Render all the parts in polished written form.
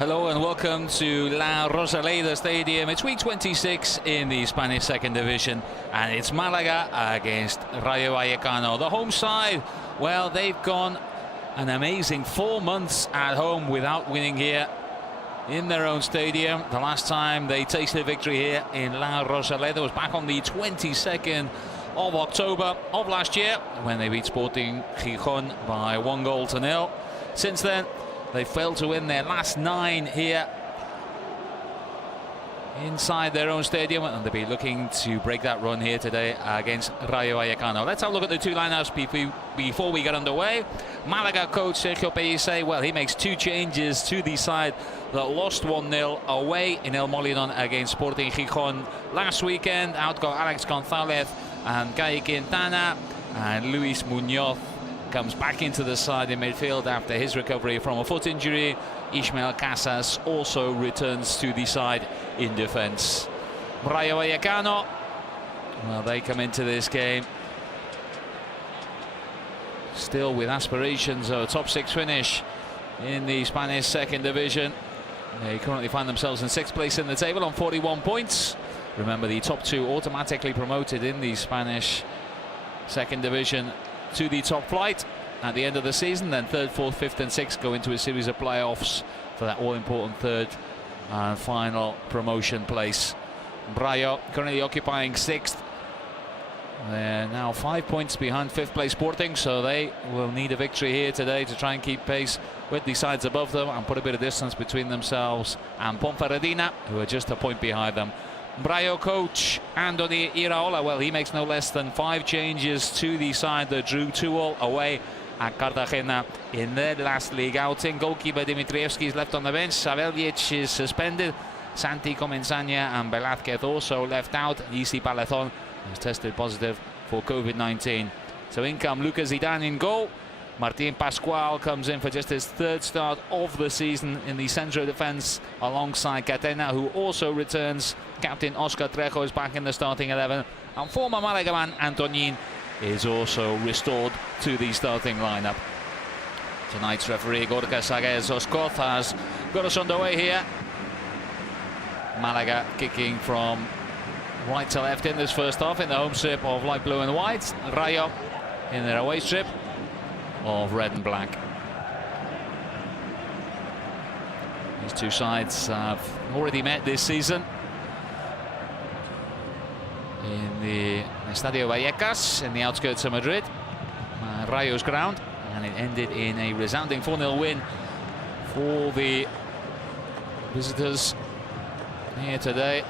Hello and welcome to La Rosaleda Stadium. It's week 26 in the Spanish second division, and it's Malaga against Rayo Vallecano. The home side, well, they've gone an amazing 4 months at home without winning here in their own stadium. The last time they tasted victory here in La Rosaleda was back on the 22nd of October of last year when they beat Sporting Gijón by 1-0. Since then, they failed to win their last 9 here inside their own stadium, and they'll be looking to break that run here today against Rayo Vallecano. Let's have a look at the two lineups before we get underway. Malaga coach Sergio Pellicer, well, he makes 2 changes to the side that lost 1-0 away in El Molinón against Sporting Gijón last weekend. Out go Alex González and Guy Quintana, and Luis Muñoz comes back into the side in midfield after his recovery from a foot injury. Ismael Casas also returns to the side in defence. Rayo Vallecano, well, they come into this game still with aspirations of a top 6 finish in the Spanish second division. They currently find themselves in 6th place in the table on 41 points. Remember, the top 2 automatically promoted in the Spanish second division to the top flight at the end of the season. Then 3rd, 4th, 5th and 6th go into a series of playoffs for that all-important 3rd and final promotion place. Rayo currently occupying 6th. They're now 5 points behind 5th place Sporting, so they will need a victory here today to try and keep pace with the sides above them and put a bit of distance between themselves and Ponferradina, who are just a point behind them. Rayo coach Andoni Iraola, well, he makes no less than 5 changes to the side that drew 2-2 away at Cartagena in their last league outing. Goalkeeper Dimitrievski is left on the bench. Saveljic is suspended. Santi Comensania and Velázquez also left out. Isi Palethon has tested positive for COVID-19. So in come Lucas Zidane in goal. Martín Pascual comes in for just his 3rd start of the season in the central defence alongside Catena, who also returns. Captain Oscar Trejo is back in the starting 11, and former Malaga man Antonin is also restored to the starting lineup. Tonight's referee Gorka Sagaez Oscoz has got us underway here. Malaga kicking from right to left in this first half in the home strip of light blue and white. Rayo in their away strip of red and black. These two sides have already met this season in the Estadio Vallecas in the outskirts of Madrid, Rayo's ground, and it ended in a resounding 4-0 win for the visitors here today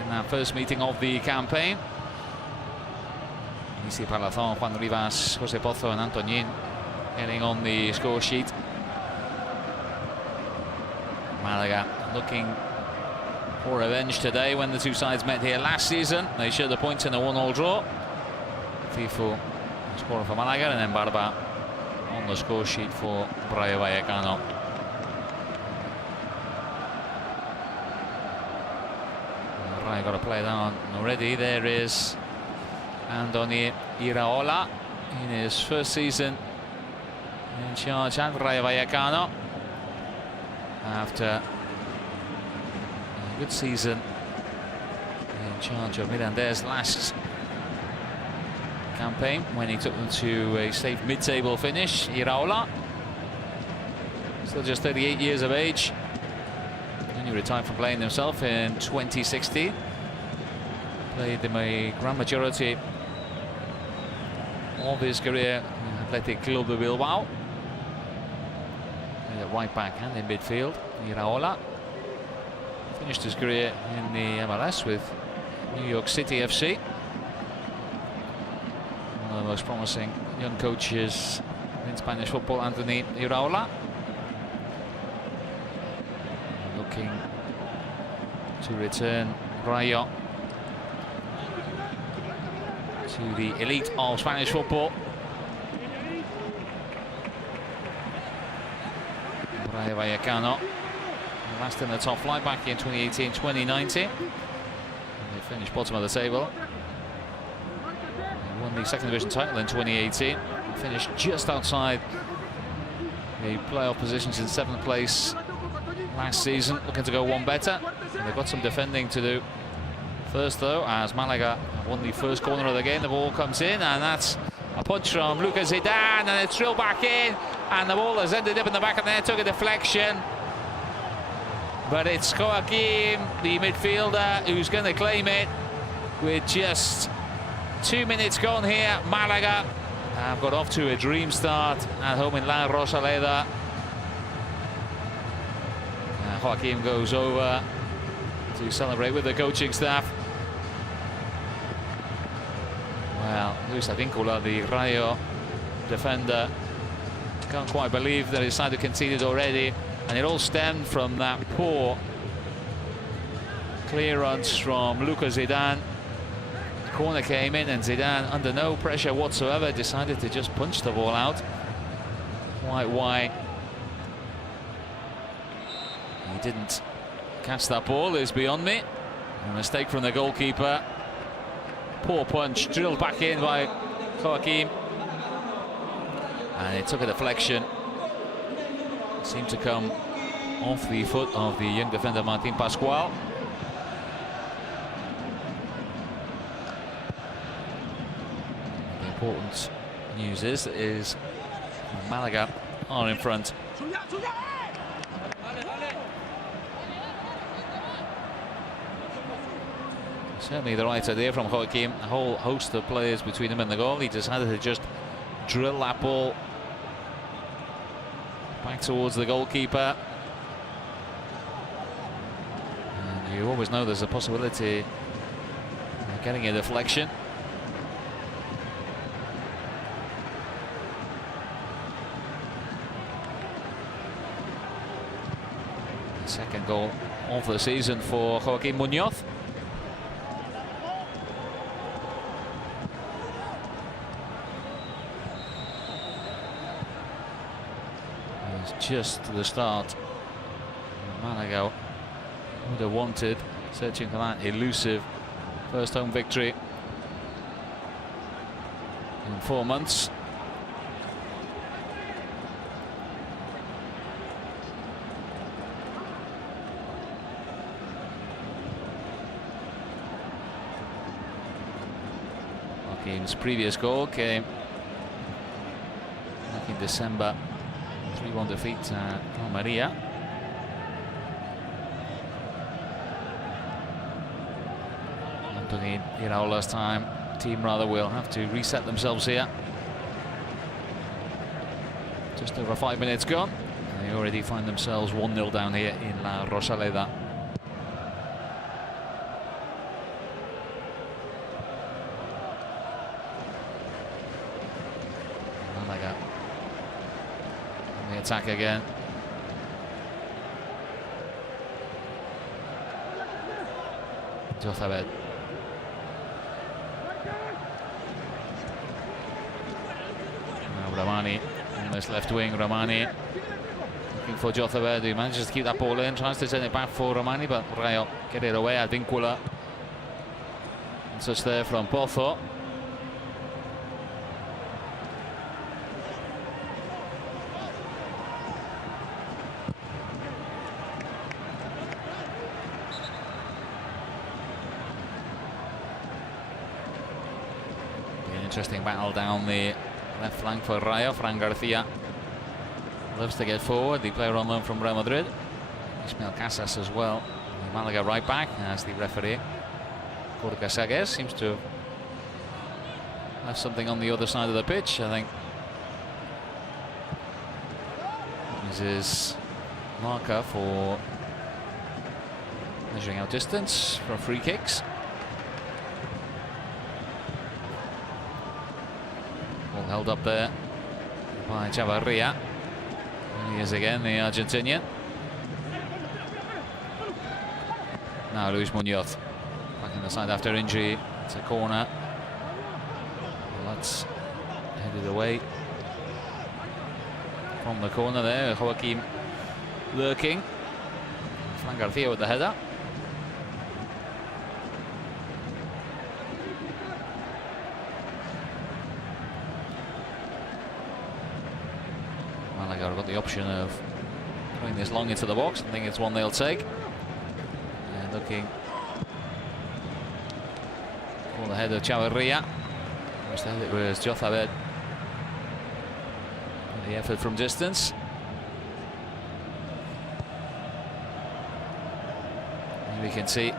in that first meeting of the campaign. Isi Palazón, Juan Rivas, José Pozo and Antonin getting on the score sheet. Malaga looking for revenge today. When the two sides met here last season, they shared the points in a 1-1 draw. Fifu scoring for Malaga, and then Barba on the score sheet for Rayo Vallecano. Rayo got to play down already. There is Andoni Iraola in his first season in charge at Rayo Vallecano after a good season in charge of Mirandés last campaign when he took them to a safe mid-table finish. Iraola, still just 38 years of age, and he retired from playing himself in 2016. Played in a grand majority of his career in Athletic Club de Bilbao. Played at right back and in midfield. Iraola finished his career in the MLS with New York City FC. One of the most promising young coaches in Spanish football, Andoni Iraola. Looking to return Rayo to the elite of Spanish football. Rayo Vallecano last in the top flight back in 2018-2019. They finished bottom of the table. They won the second division title in 2018. Finished just outside the playoff positions in 7th place last season, looking to go one better. And they've got some defending to do. First, though, as Malaga won the first corner of the game, the ball comes in, and that's a punch from Lucas Zidane, and it's drilled back in, and the ball has ended up in the back of the net, took a deflection. But it's Joaquim, the midfielder, who's going to claim it with just 2 minutes gone here. Malaga have got off to a dream start at home in La Rosaleda. Joaquim goes over to celebrate with the coaching staff. Well, Luis Advíncula, the Rayo defender, can't quite believe that his side had conceded already, and it all stemmed from that poor clearance from Lucas Zidane. The corner came in, and Zidane, under no pressure whatsoever, decided to just punch the ball out. Quite why he didn't catch that ball is beyond me. A mistake from the goalkeeper. Poor punch, drilled back in by Joaquim, and it took a deflection. It seemed to come off the foot of the young defender Martin Pascual. The important news is Malaga are in front. Certainly the right idea from Joaquim. A whole host of players between him and the goal. He decided to just drill that ball back towards the goalkeeper. And you always know there's a possibility of getting a deflection. The second goal of the season for Joaquim Muñoz. Just the start. Malaga would have wanted, searching for that elusive first home victory in 4 months. Joaquim's previous goal came back in December. 3-1 defeat Almeria. Anthony Iraola's team rather will have to reset themselves here. Just over 5 minutes gone, and they already find themselves 1-0 down here in La Rosaleda. Malaga on the attack again. Jozabed. Ramani on this left wing. Ramani looking for Jozabed, who manages to keep that ball in, tries to send it back for Ramani, but Rayo get it away. Advíncula. And such there from Pozo. Interesting battle down the left flank for Rayo. Fran Garcia loves to get forward, the player on loan from Real Madrid. Ismael Casas as well, the Malaga right back, as the referee Gorka Sagues seems to have left something on the other side of the pitch. I think this is marker for measuring out distance for free kicks. Held up there by Chavarria. He is again the Argentinian. Now Luis Muñoz back in the side after injury. It's a corner. Well, that's headed away from the corner there. Joaquim lurking. Fran Garcia with the header. have got the option of throwing this long into the box. I think it's one they'll take. And looking for the head of Chavarria. Instead it was Jothabed. The effort from distance. And we can see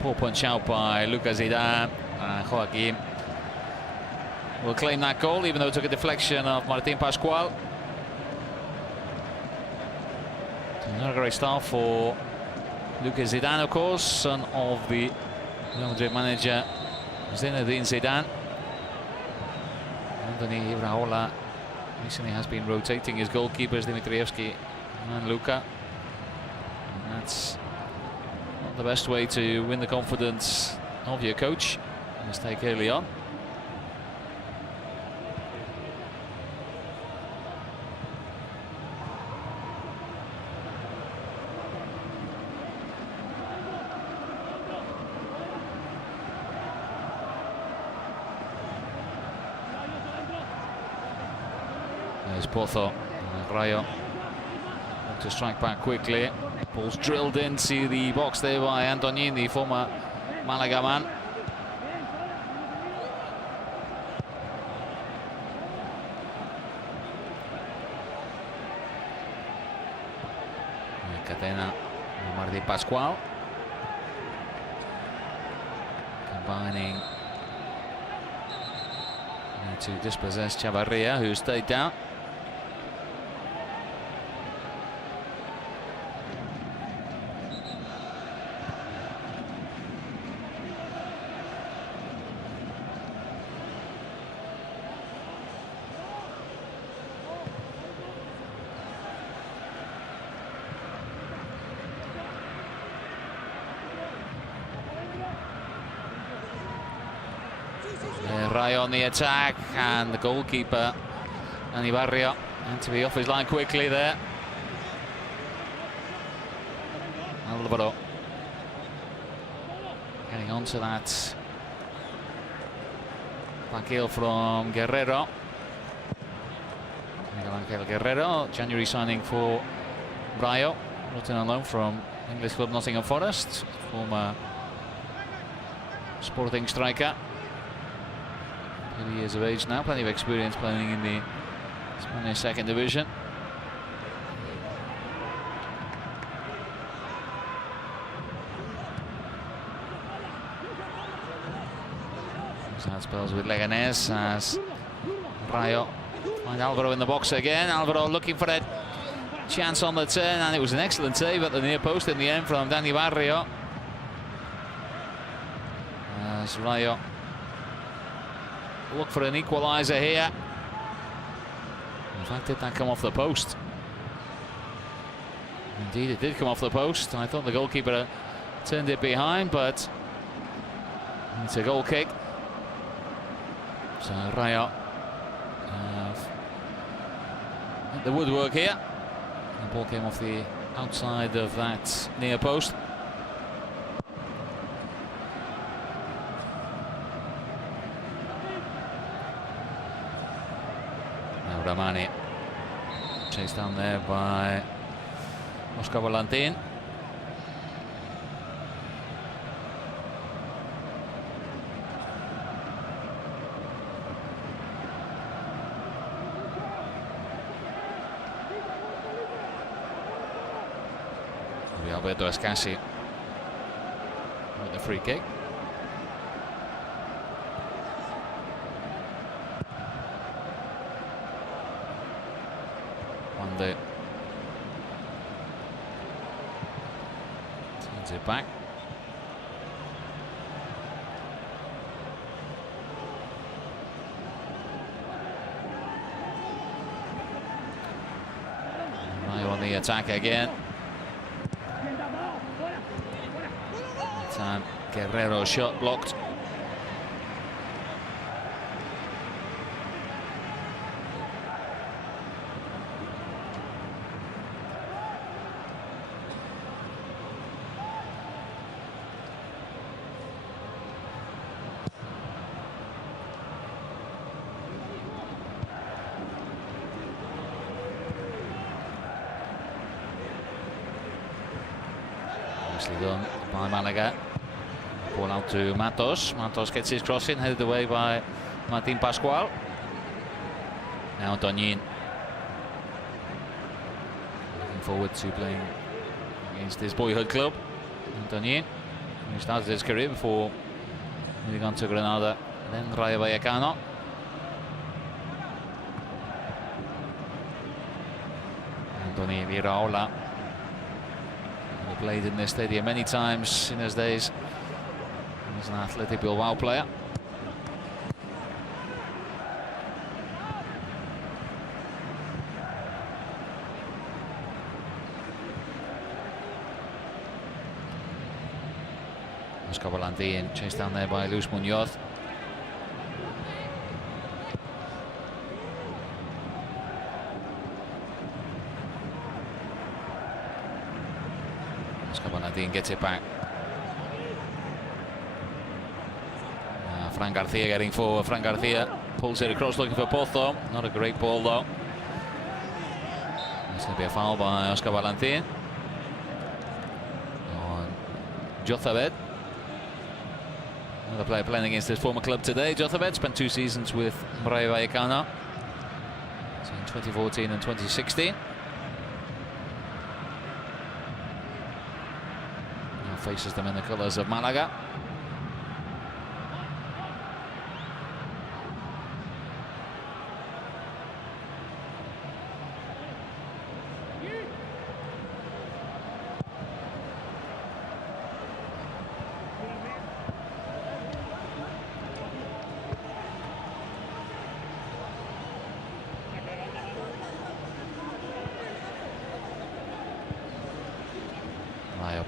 poor punch out by Lucas Zidane. Joaquim will claim that goal, even though it took a deflection of Martin Pascual. Not a great start for Lucas Zidane, of course, son of the Real Madrid manager Zinedine Zidane. Anthony Iraola recently has been rotating his goalkeepers, Dimitrievski and Luka. And that's not the best way to win the confidence of your coach. Mistake early on. There's Pozo. Rayo to strike back quickly. Ball's drilled into the box there by Antonin, the former Malaga man. Catena, Martin Pascual. Combining to dispossess Chavarria, who stayed down. Rayo on the attack, and the goalkeeper Lyberia had to be off his line quickly there. Alvaro getting onto that back heel from Guerrero. Miguel Angel Guerrero, January signing for Rayo, brought in on loan from English club Nottingham Forest, former Sporting striker. 30 years of age now, plenty of experience playing in the Spanish second division. Sad spells with Leganés as Rayo find Alvaro in the box again. Alvaro looking for a chance on the turn, and it was an excellent save at the near post in the end from Dani Barrio. As Rayo look for an equaliser here. In fact, did that come off the post? Indeed, it did come off the post. I thought the goalkeeper turned it behind, but it's a goal kick. So Rayo hit the woodwork here. The ball came off the outside of that near post. Ramani chased down there by Oscar Valentin. Alberto Escassi with the free kick. Turns it back. Rayo on the attack again. That time Guerrero shot blocked. Nicely done by Malaga. Ball out to Matos. Matos gets his cross in, headed away by Martin Pascual. Now Antonin. Looking forward to playing against his boyhood club. Antonin, who started his career before moving on to Granada, then Rayo Vallecano. Anthony Viraola, who played in this stadium many times in his days. He was an Athletic Bilbao player. Oscar Valentin chased down there by Luis Muñoz. Oscar Valentin gets it back. Fran Garcia getting forward. Fran Garcia pulls it across looking for Pozo. Not a great ball though. It's going to be a foul by Oscar Valentin on Jothabed. Another player playing against his former club today. Jothabed spent 2 seasons with Rayo Vallecano, so in 2014 and 2016. Now faces them in the colours of Malaga.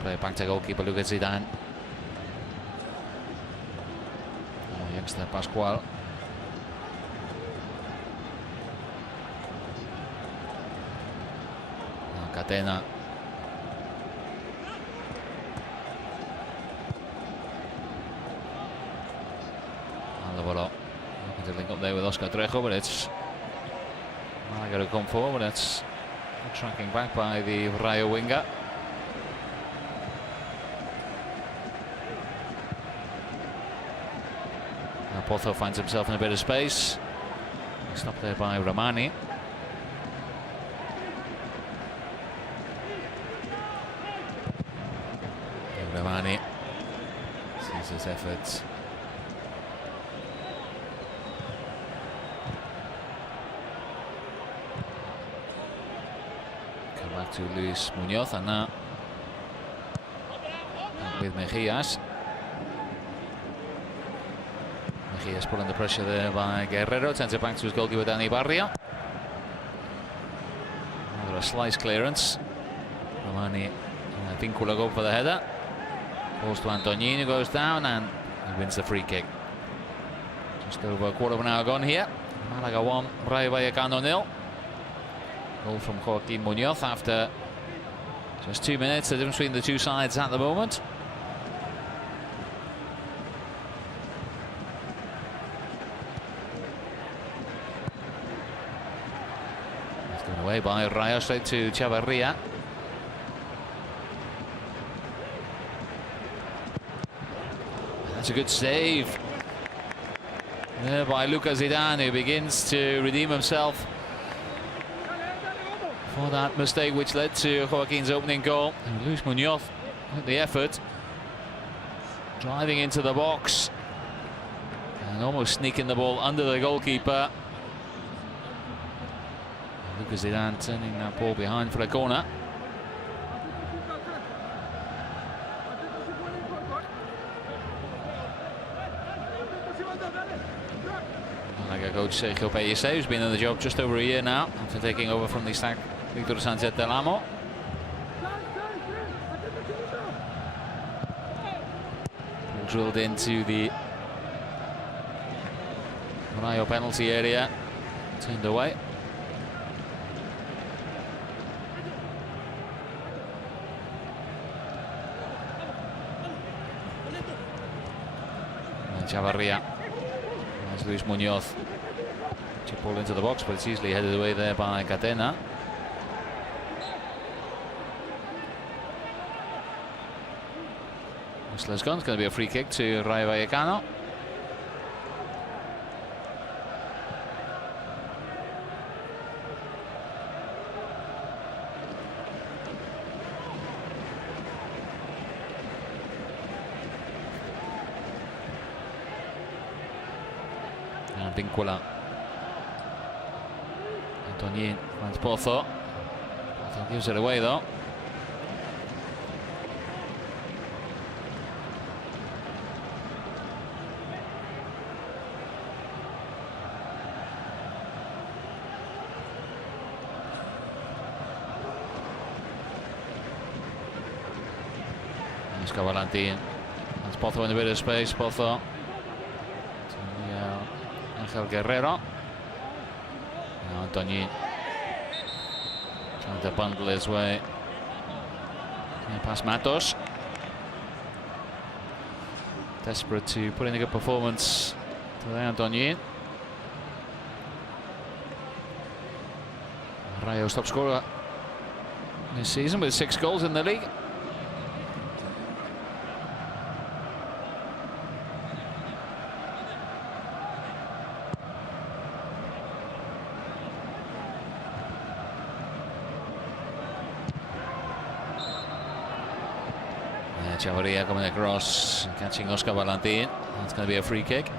Play back to goalkeeper Lucas Zidane. Youngster Pascual. Catena. Alvaro looking to link up there with Oscar Trejo, but it's Malaga to come forward. It's tracking back by the Rayo winger. Pozo finds himself in a bit of space. Stopped there by Romani. Romani sees his efforts. Come back to Luis Muñoz, and now with Mejías. Mejías pulling the pressure there by Guerrero, sends it back to his goalkeeper Dani Barria. Another a slice clearance. Romani Vincula go for the header. Balls to Antonin, who goes down and he wins the free kick. Just over a quarter of an hour gone here. Malaga 1, Rayo Vallecano 0. Goal from Joaquin Muñoz after just 2 minutes. The difference between the two sides at the moment. Away by Rayo, straight to Chavarria. That's a good save there by Lucas Zidane, who begins to redeem himself for that mistake which led to Joaquin's opening goal. And Luis Muñoz with the effort, driving into the box and almost sneaking the ball under the goalkeeper. Lucas Zidane turning that ball behind for a corner. Malaga coach Sergio Pellicer, who's been in the job just over a year now after taking over from the sack Victor Sánchez del Amo. Drilled into the Rayo penalty area, turned away. Chavarria, as Luis Muñoz chip ball into the box, but it's easily headed away there by Catena. Whistler's gone. It's going to be a free kick to Rayo Vallecano. And Vincula. Antonin finds Pozo. Pozo gives it away though. Valentin. That's Pozo in a bit of space. Pozo. Angel Guerrero. Now Antonin trying to bundle his way past Matos. Desperate to put in a good performance today, Antonin. Rayo's top scorer this season with 6 goals in the league. Chavarria coming across and catching Oscar Valentin. That's going to be a free kick.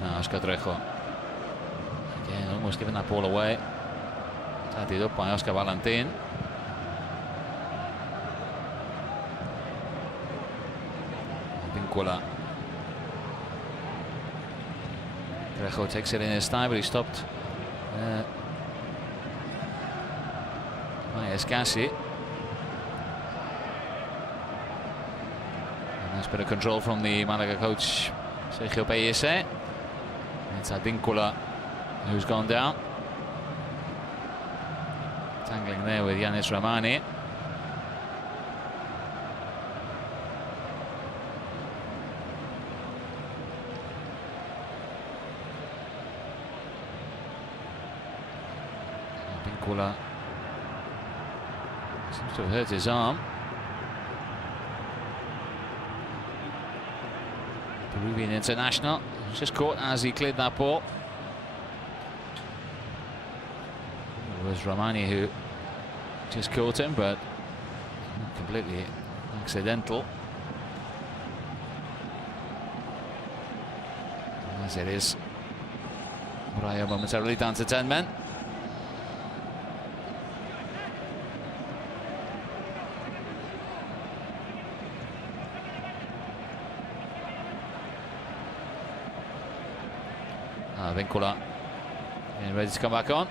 Now Oscar Trejo. Again, almost giving that ball away. Tidied up by Oscar Valentin. Vincula. Trejo takes it in his time, but he stopped by Escassi. Nice bit of control from the Malaga coach Sergio Pellicer. It's Vincula who's gone down. Tangling there with Yanis Ramani. Vincula seems to have hurt his arm. Peruvian international was just caught as he cleared that ball. It was Ramani who just caught him, but not completely accidental. As it is, Rayo momentarily down to 10 men. Vincula getting ready to come back on.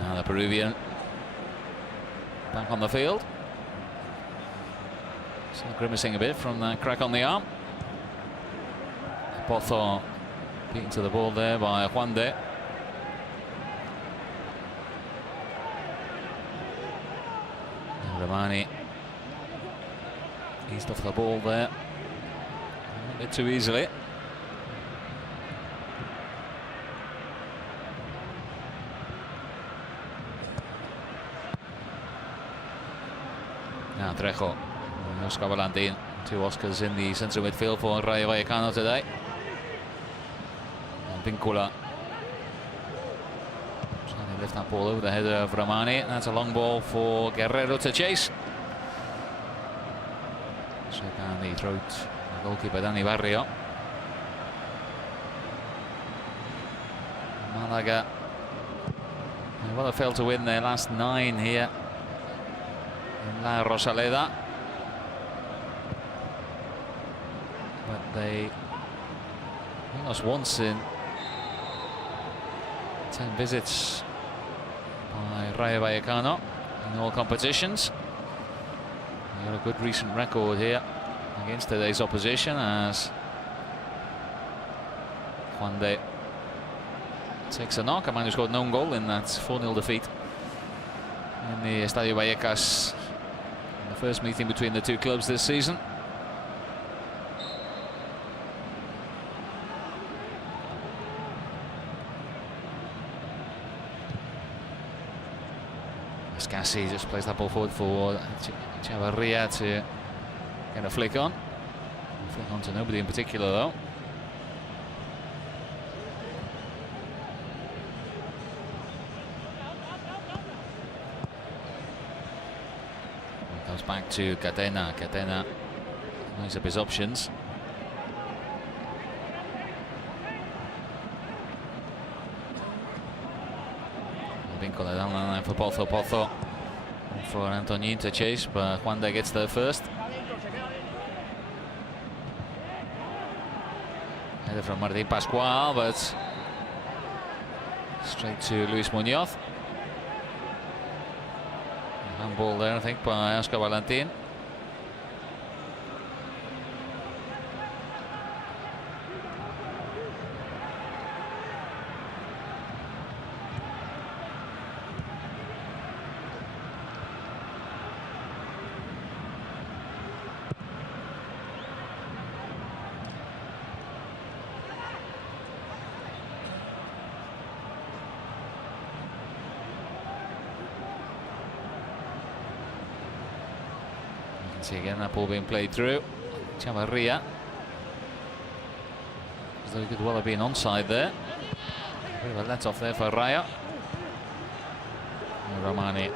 Now the Peruvian back on the field. Still grimacing a bit from that crack on the arm. Pozo beaten to the ball there by Juande. Ramani eased off the ball there a bit too easily. Now Trejo, Oscar Valentin, 2 Oscars in the central midfield for Rayo Vallecano today. Vincula trying to lift that ball over the head of Ramani. That's a long ball for Guerrero to chase. Straight down the throat the goalkeeper Dani Barrio. Malaga well have failed to win their last 9 here in La Rosaleda, but they lost once in 10 visits by Rayo Vallecano in all competitions. They got a good recent record here against today's opposition, as Juande takes a knock. A man who scored no goal in that 4-0 defeat in the Estadio Vallecas in the first meeting between the two clubs this season. Cassie just plays that ball forward for Chavarria to get a flick on. Flick on to nobody in particular, though. It comes back to Catena. Catena knows up his options. Vincola down the line for Pozo for Antonin to chase, but Juande gets there first. Header from Martín Pascual, but straight to Luis Muñoz. Handball there, I think, by Oscar Valentin. See again that ball being played through. Chavarria. As though he could well have been onside there. Bit of a let off there for Rayo. Romani.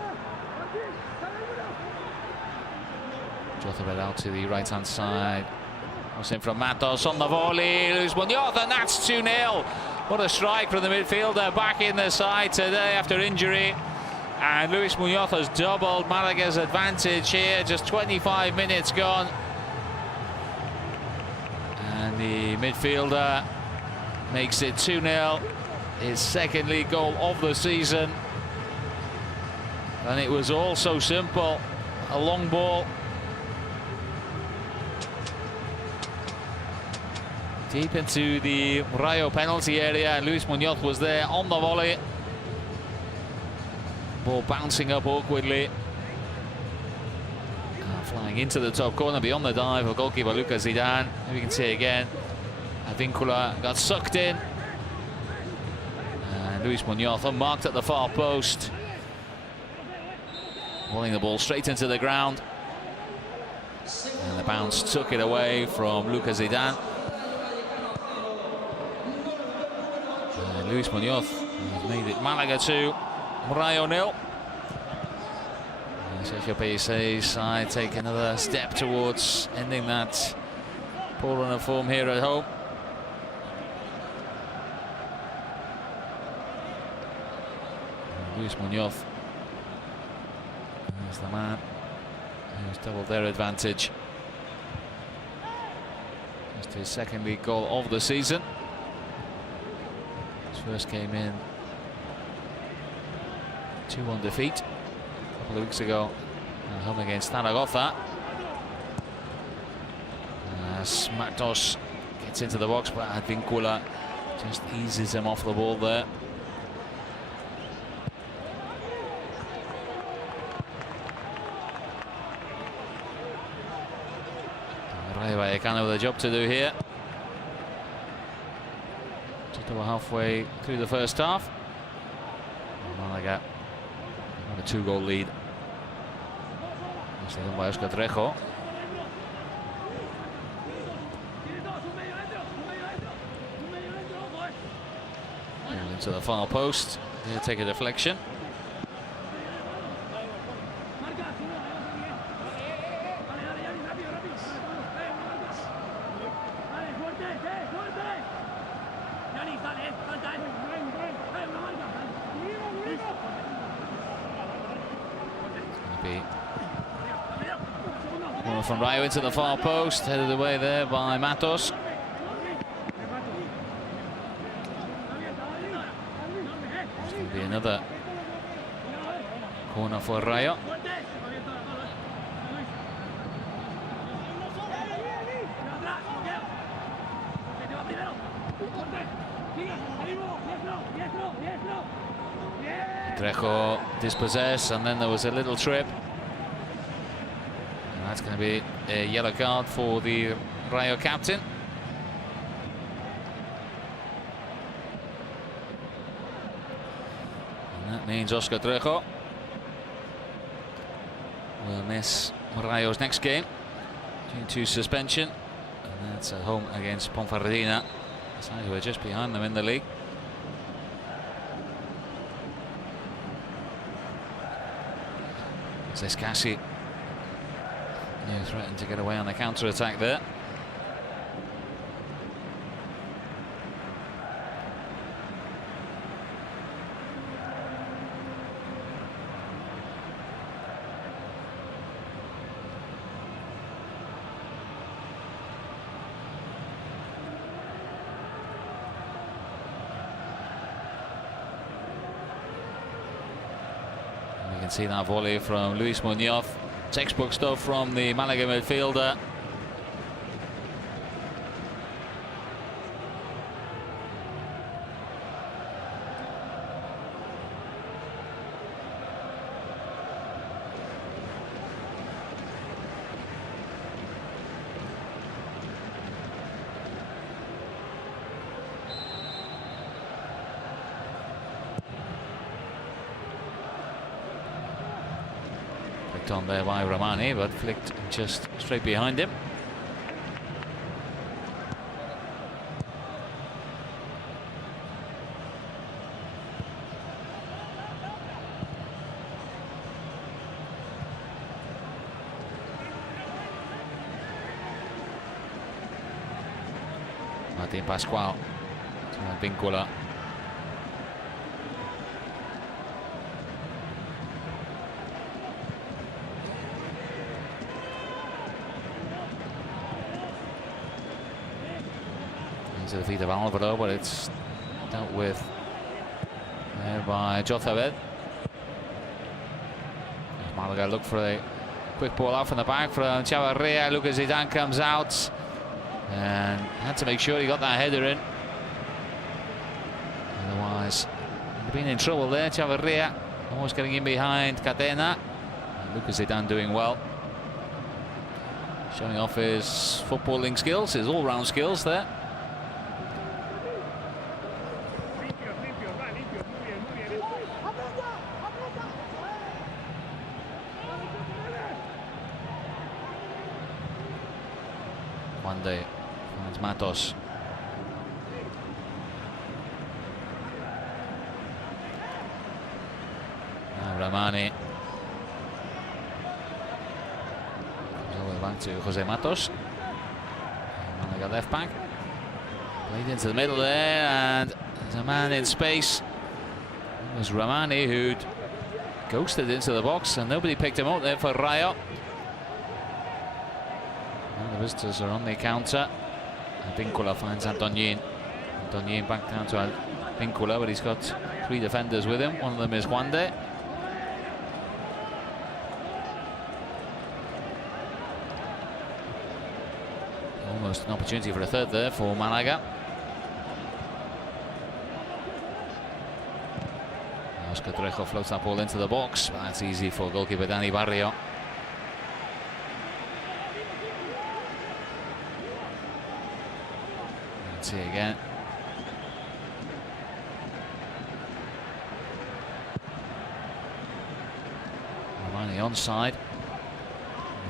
Jota it out to the right hand side. Was in from Matos on the volley. Luis Muñoz, and that's 2-0. What a strike from the midfielder, back in the side today after injury. And Luis Muñoz has doubled Malaga's advantage here, just 25 minutes gone. And the midfielder makes it 2-0, his second league goal of the season. And it was all so simple, a long ball. Deep into the Rayo penalty area, and Luis Muñoz was there on the volley. Ball bouncing up awkwardly. Flying into the top corner beyond the dive of goalkeeper Lucas Zidane. Here we can see again. Advíncula got sucked in. And Luis Muñoz unmarked at the far post. Rolling the ball straight into the ground. And the bounce took it away from Lucas Zidane. And Luis Muñoz has made it Malaga 2. Rayo 0. Sergio Pellicer's side take another step towards ending that poor run of form here at home. Luis Muñoz is the man who's doubled their advantage. Just his second league goal of the season. His first came in 2-1 defeat a couple of weeks ago at home against Zaragoza. As Matos gets into the box, but Advíncula just eases him off the ball there. Rayo Vallecano with a job to do here. Just over halfway through the first half. Malaga on a 2-goal lead. This is by Oscar Trejo. Into the far post. He'll take a deflection. From Rayo into the far post, headed away there by Matos. There's going to be another corner for Rayo. Trejo dispossessed, and then there was a little trip. And that's going to be a yellow card for the Rayo captain. And that means Oscar Trejo will miss Rayo's next game due to suspension. And that's at home against Ponferradina, who are just behind them in the league. Zeskassi threatened to get away on the counter-attack there. You can see that volley from Luis Muñoz. Textbook stuff from the Malaga midfielder. On there by Romani, but flicked just straight behind him. Martin Pascual to Vincula. To the feet of Alvaro, but it's dealt with there by Jothabed. Malaga look for a quick ball out from the back from Chavarria. Lucas Zidane comes out and had to make sure he got that header in. Otherwise, he'd been in trouble there. Chavarria almost getting in behind Cadena. And Lucas Zidane doing well, showing off his footballing skills, his all-round skills there. Finds Matos. Now Romani. Comes all the way back to Jose Matos. Malaga left back. Played into the middle there, and there's a man in space. It was Romani who'd ghosted into the box, and nobody picked him up there for Rayo. The visitors are on the counter. Vincula finds Antonin. Antonin back down to Vincula, but he's got three defenders with him. One of them is Juande. Almost an opportunity for a third there for Malaga. Oscar Trejo floats that ball into the box, but that's easy for goalkeeper Dani Barrio. See again. Romani onside.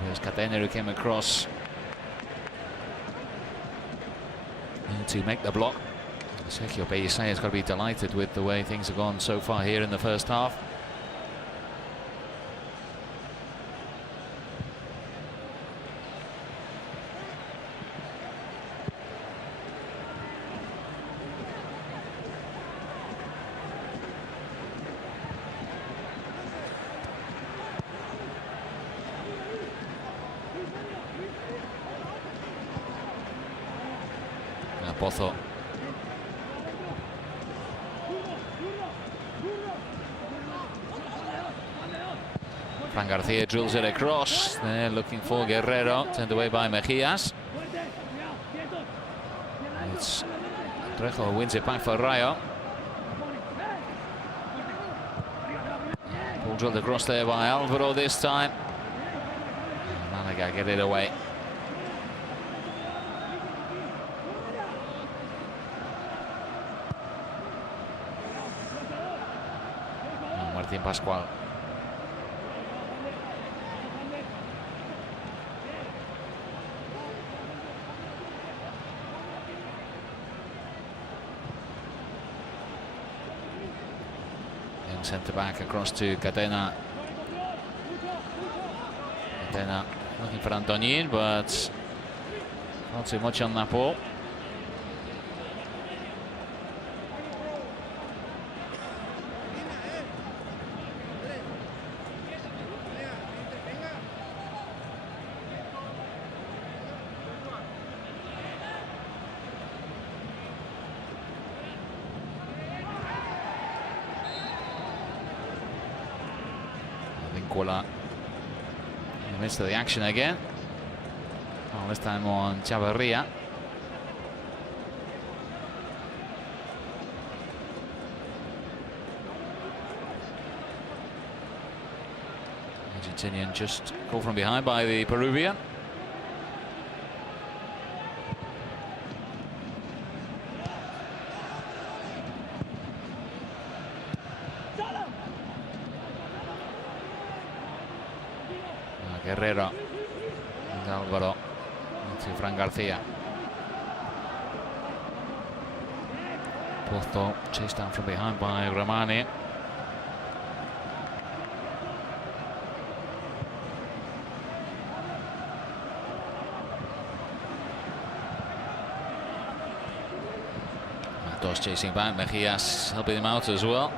There's Cadena who came across to make the block. Sergio Pellicer has got to be delighted with the way things have gone so far here in the first half. Pozo. Fran Garcia drills it across. They're looking for Guerrero, turned away by Mejias. It's Trejo wins it back for Rayo. Ball drilled across there by Alvaro this time. Malaga get it away. Martín Pascual. Young centre back across to Cadena. Cadena looking for Antonin, but not too much on that ball. In the midst of the action again. Oh, this time on Chavarria. Argentinian just caught from behind by the Peruvian. Guerrero and Alvaro to Fran Garcia. Porto chased down from behind by Romani. Matos chasing back, Mejias helping him out as well.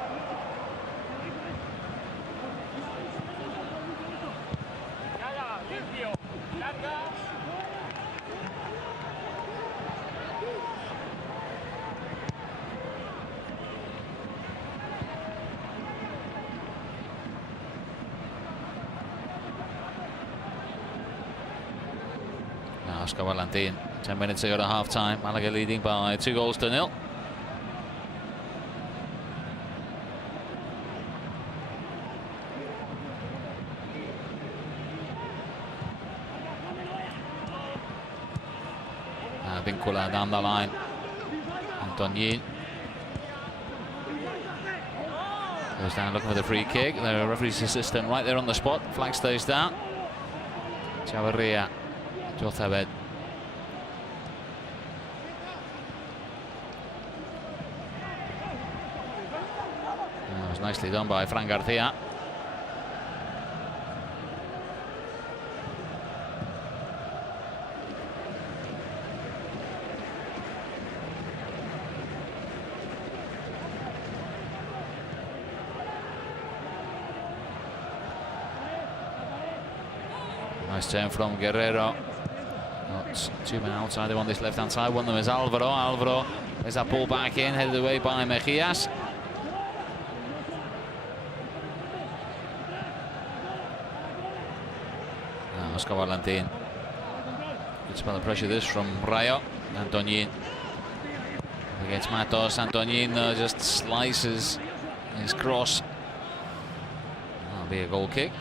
Oscar Valentin, 10 minutes to go to half-time. Malaga leading by 2-0. Vincula down the line. Antonin goes down looking for the free kick. The referee's assistant right there on the spot. Flag stays down. Chavarria. Jothabed. That was nicely done by Fran Garcia. Nice turn from Guerrero. Not two men outside, on this left-hand side. One of them is Alvaro. Alvaro, there's that ball back in, headed away by Mejias. Oscar Valentin. Good spell of pressure this from Rayo. Antonin against Matos. Antonin just slices his cross. That'll be a goal kick.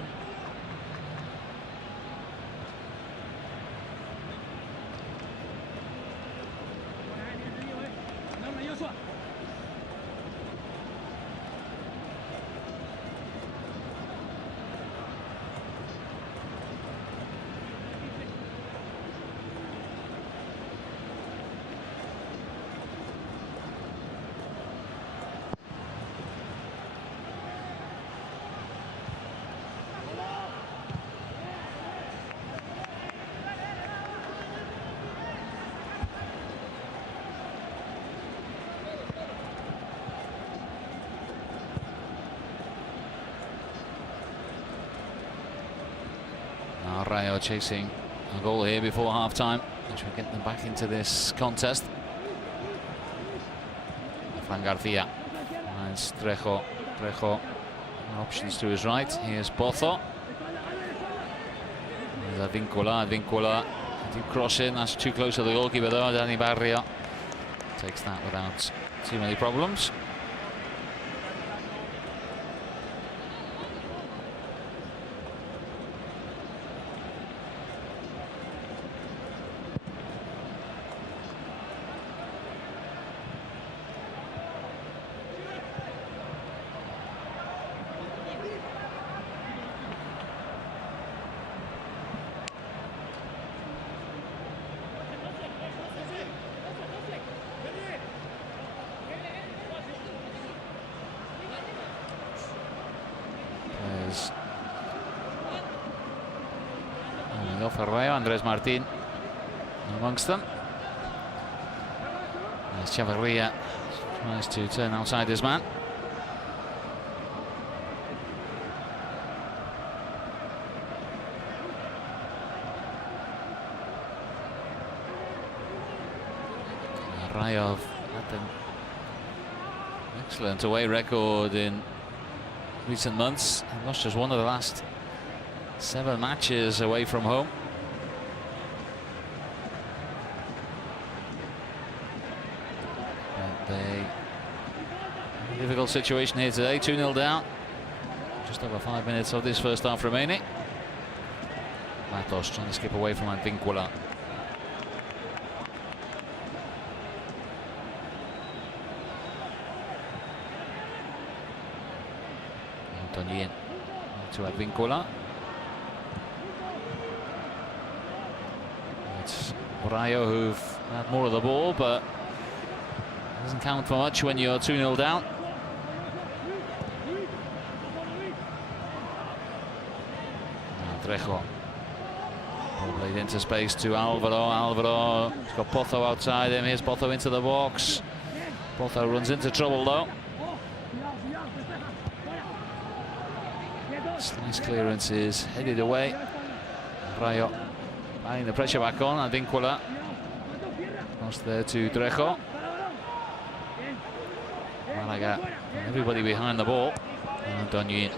Rayo chasing a goal here before half-time, which will get them back into this contest. Fran Garcia finds Trejo. Trejo options to his right. Here's Pozo. Advincula. Deep cross in, that's too close to the goalkeeper though. Danny Barria takes that without too many problems. Rayo, Andres Martin amongst them. As Chavarria tries to turn outside his man. Rayo had an excellent away record in recent months. They've lost just one of the last 7 matches away from home. Difficult situation here today, 2-0 down. Just over 5 minutes of this first half remaining. Matos trying to skip away from Advincula. Antonien to Advincula. It's Rayo who've had more of the ball, but it doesn't count for much when you're 2-0 down. Trejo. Ball played into space to Alvaro. Alvaro's got Potho outside him. Here's Potho into the box. Potho runs into trouble though. Nice clearance is headed away. Rayo adding the pressure back on. Advincula. Cross there to Trejo. Malaga, everybody behind the ball. Antonien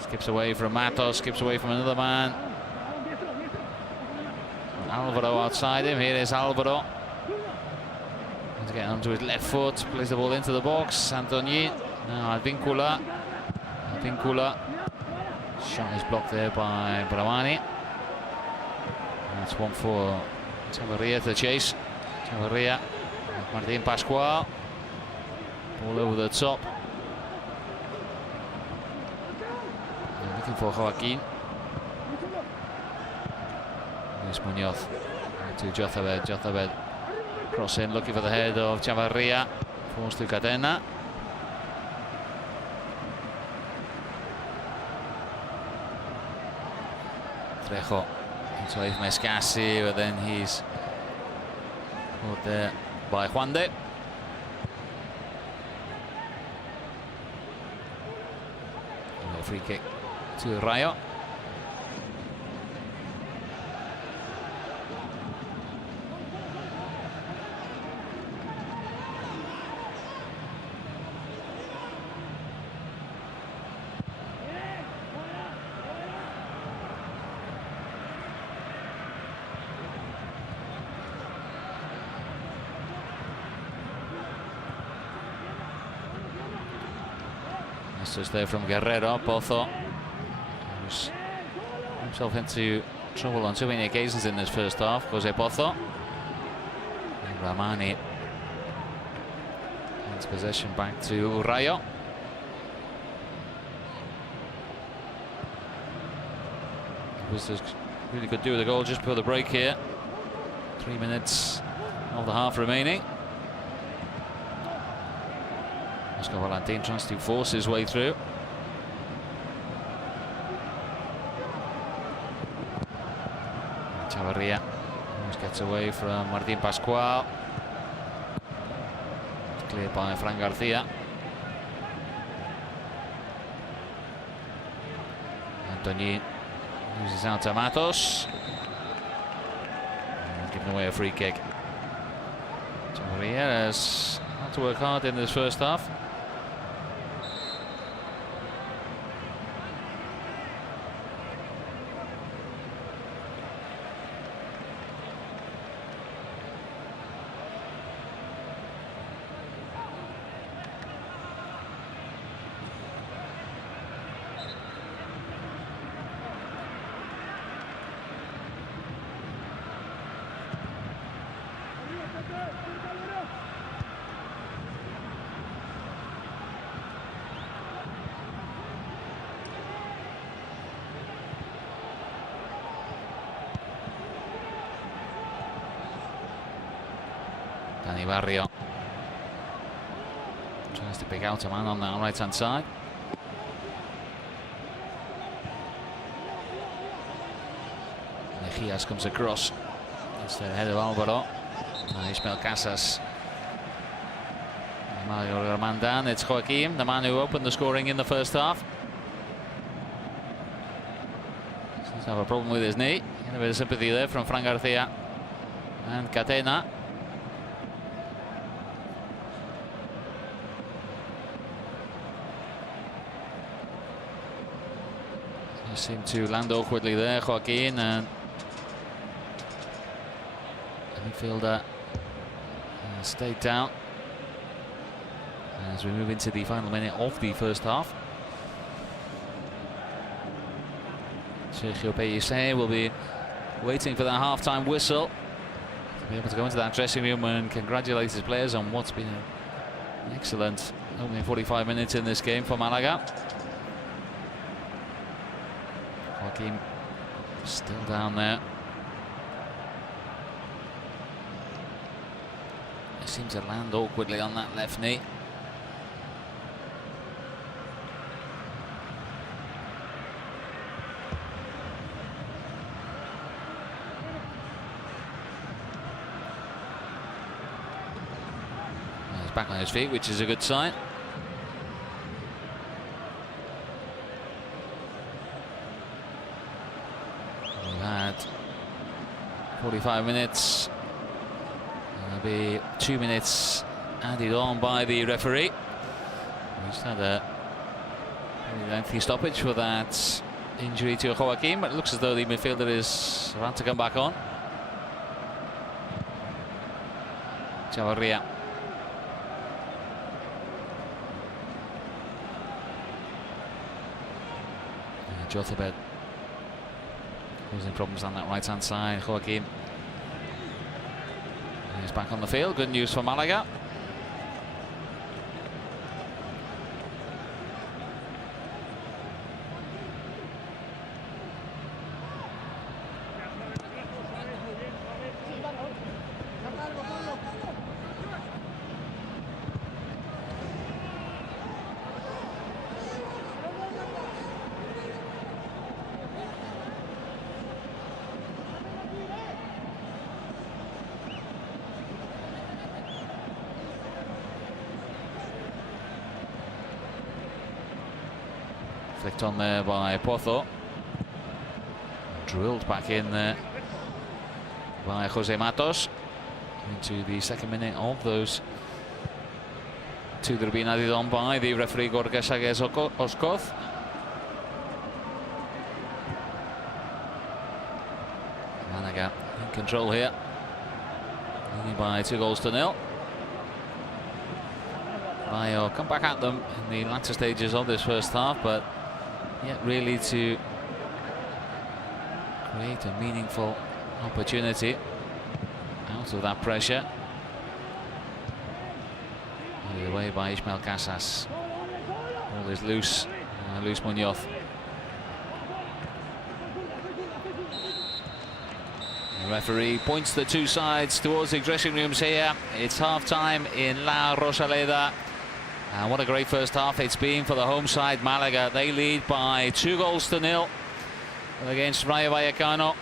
skips away from Matos, skips away from another man. Alvaro outside him. Here is Alvaro. He's getting onto his left foot, plays the ball into the box. Antonien. Now Advincula. Advincula. Shot is blocked there by Bramani. That's one for Chavarria to chase. Chavarria. Martin Pascual. Ball over the top. Looking for Joaquin. Here's Munoz to Jothabed. Jothabed cross in, looking for the head of Chavarria. Forced to Cadena. Trejo gets away from Escassi, but then he's caught there by Juande. Free kick to Rayo. Just there from Guerrero. Potho who's himself into trouble on too many occasions in this first half. Jose Potho. And Ramani hands possession back to Rayo. Visitors really could do with a goal just before the break here. 3 minutes of the half remaining. Valentin tries to force his way through. Chavarria gets away from Martin Pascual. It's cleared by Fran Garcia. Antonien uses out to Matos. And giving away a free kick. Chavarria has had to work hard in this first half. Danny Barrio tries to pick out a man on that right hand side. Mejias comes across. It's the head of Alvaro. Ismael Casas. Mario Mandan. It's Joaquim, the man who opened the scoring in the first half. Seems to have a problem with his knee. A bit of sympathy there from Fran Garcia and Catena. They seem to land awkwardly there, Joaquin, and the midfielder stayed down as we move into the final minute of the first half. Sergio Pellicer will be waiting for that half-time whistle to be able to go into that dressing room and congratulate his players on what's been an excellent opening 45 minutes in this game for Malaga. Joaquim still down there. He seems to land awkwardly on that left knee. He's back on his feet, which is a good sign. We've had 45 minutes. There'll be 2 minutes added on by the referee. We just had a very lengthy stoppage for that injury to Joaquim, but it looks as though the midfielder is about to come back on. Chavarria. Jothabed causing problems on that right hand side. Joaquim is back on the field. Good news for Malaga. Flicked on there by Pozo. Drilled back in there by Jose Matos into the second minute of those two that have been added on by the referee Gorka Sagues Oscoz. Malaga in control here, leading by 2-0. Rayo come back at them in the latter stages of this first half, but yet really to create a meaningful opportunity out of that pressure. Leaded away by Ismael Casas. Ball is loose. Luis Munoz. The referee points the two sides towards the dressing rooms here. It's half-time in La Rosaleda. And what a great first half it's been for the home side, Malaga. They lead by 2-0 against Rayo Vallecano.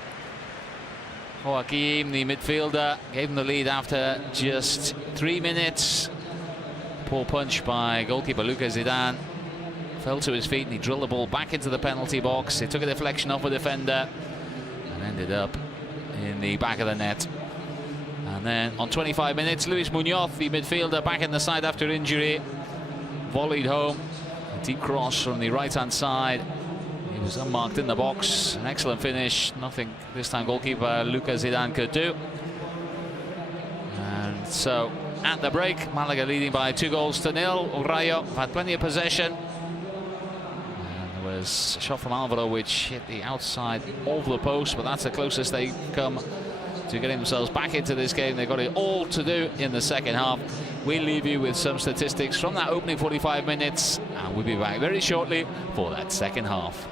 Joaquim, the midfielder, gave them the lead after just 3 minutes. Poor punch by goalkeeper Lucas Zidane. Fell to his feet and he drilled the ball back into the penalty box. It took a deflection off a defender and ended up in the back of the net. And then on 25 minutes, Luis Munoz, the midfielder, back in the side after injury. Volleyed home, a deep cross from the right-hand side. He was unmarked in the box. An excellent finish. Nothing this time goalkeeper Lucas Zidane could do. And so at the break, Malaga leading by 2-0. Rayo had plenty of possession. And there was a shot from Alvaro which hit the outside of the post, but that's the closest they come to getting themselves back into this game. They've got it all to do in the second half. We'll leave you with some statistics from that opening 45 minutes, and we'll be back very shortly for that second half.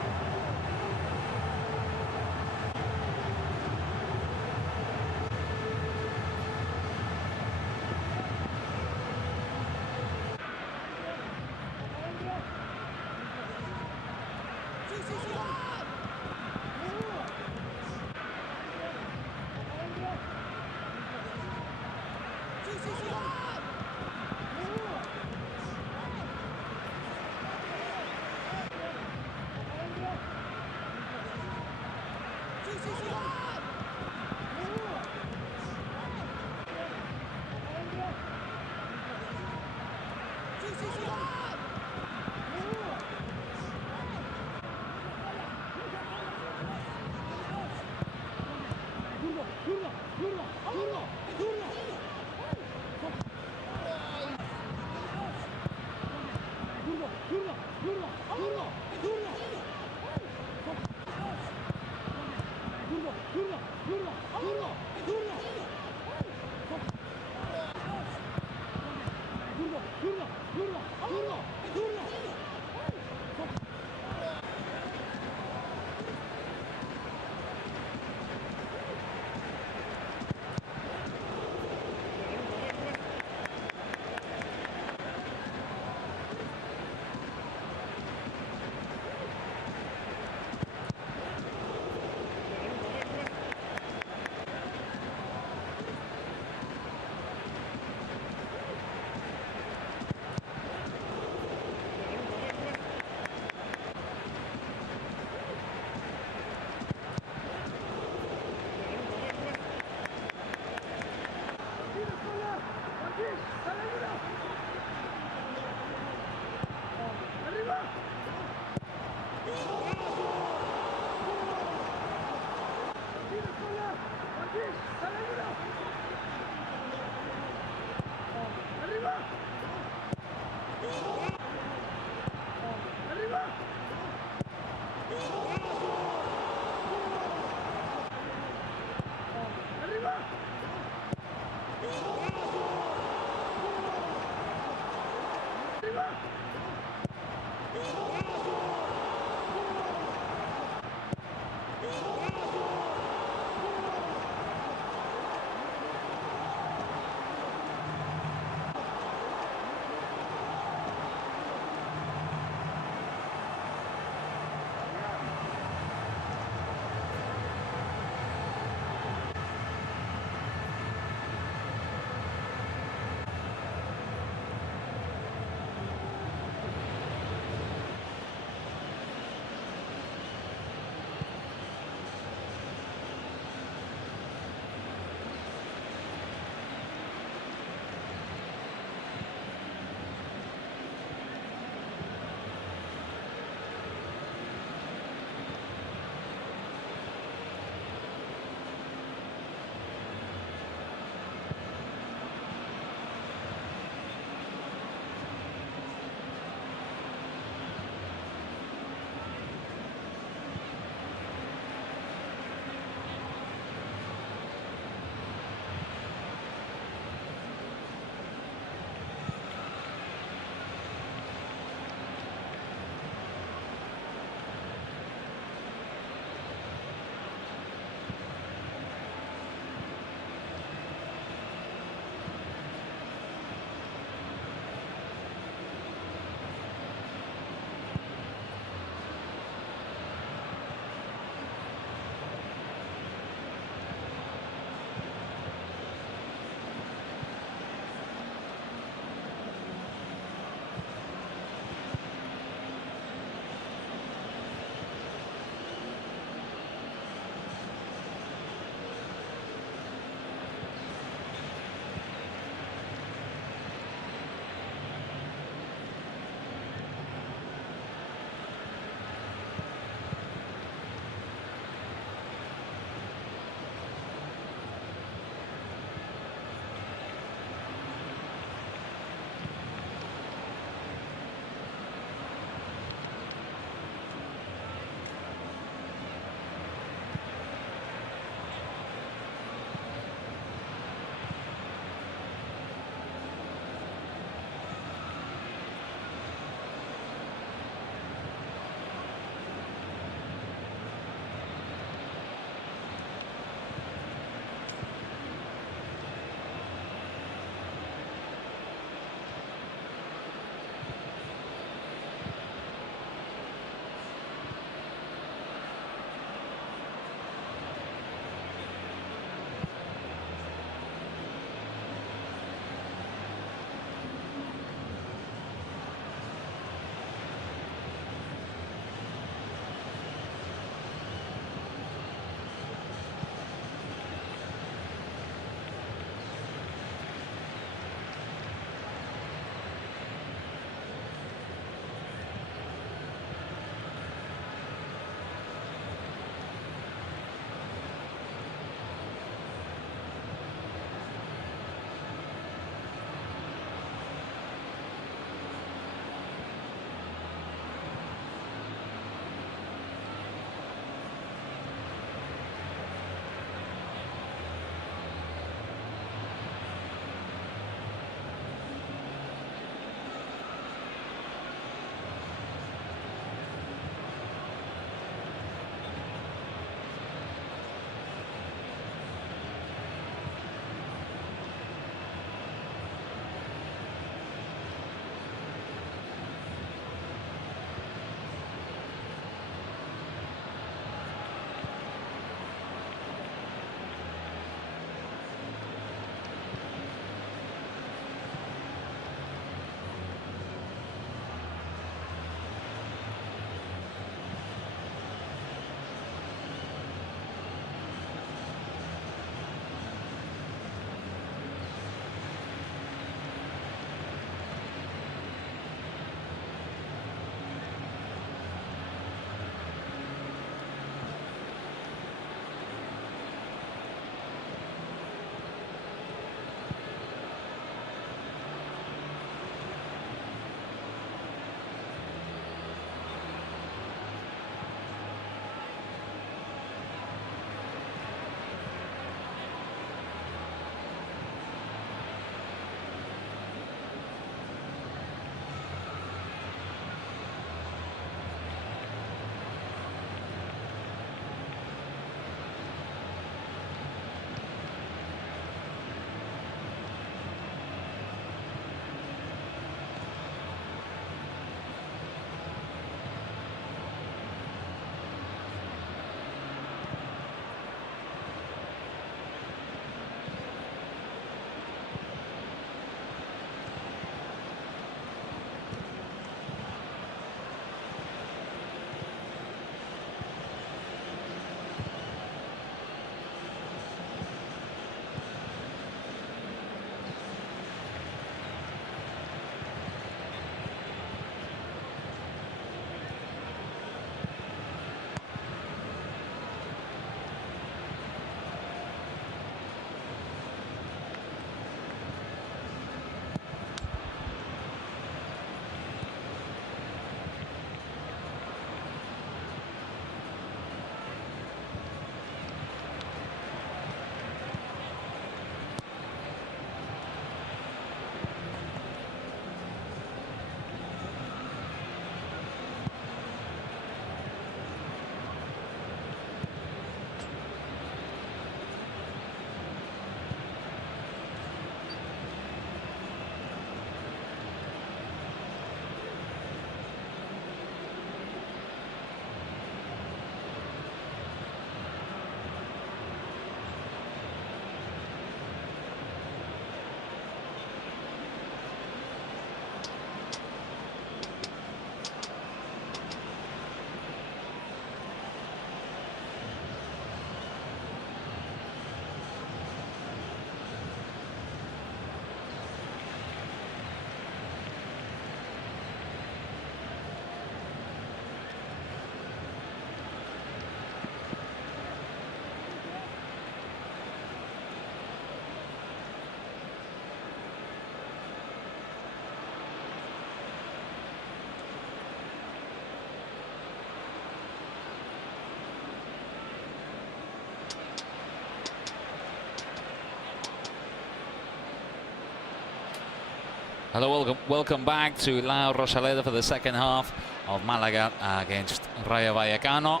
Hello, welcome back to La Rosaleda for the second half of Malaga against Rayo Vallecano.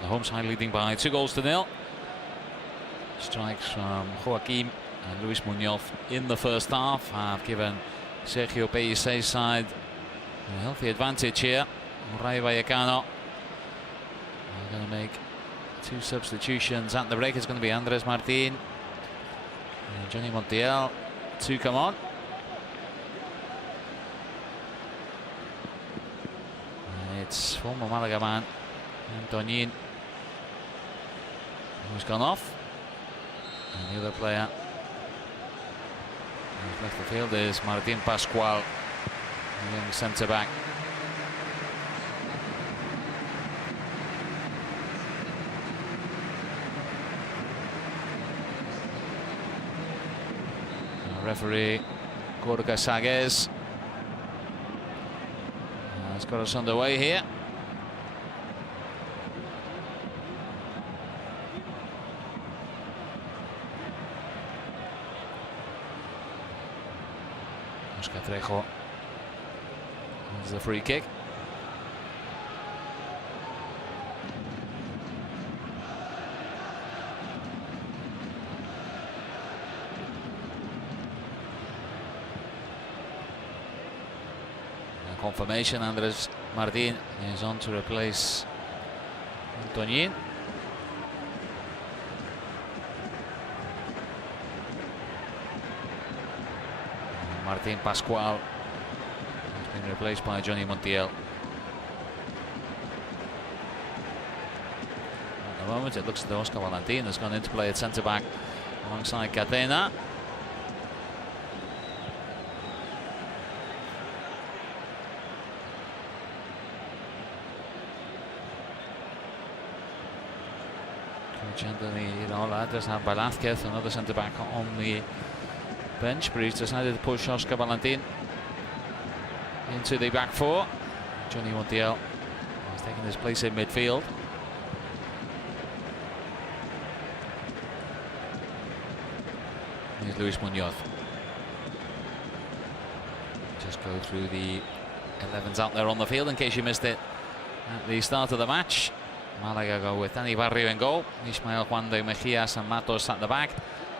The home side leading by 2-0. Strikes from Joaquim and Luis Munoz in the first half have given Sergio Pellicer's side a healthy advantage here. Rayo Vallecano are going to make 2 substitutions at the break. It's going to be Andres Martin and Johnny Montiel to come on. It's former Malaga man Antonin who's gone off, and the other player who's left the field is Martin Pascual, the young centre back. Referee Gorka Sagues has got us underway here. Oscar Trejo is the free kick. Confirmation, Andres Martin is on to replace Antonin. Martin Pascual has been replaced by Johnny Montiel. At the moment it looks as though Oscar Valentin has gone in to play at centre back alongside Catena. Does have Velázquez, another centre back, on the bench, but he's decided to push Oscar Valentin into the back four. Johnny Montiel has taken his place in midfield. Here's Luis Munoz. Just go through the 11s out there on the field in case you missed it at the start of the match. Malaga go with Dani Barrio in goal, Ismael Juan de Mejias and Matos at the back,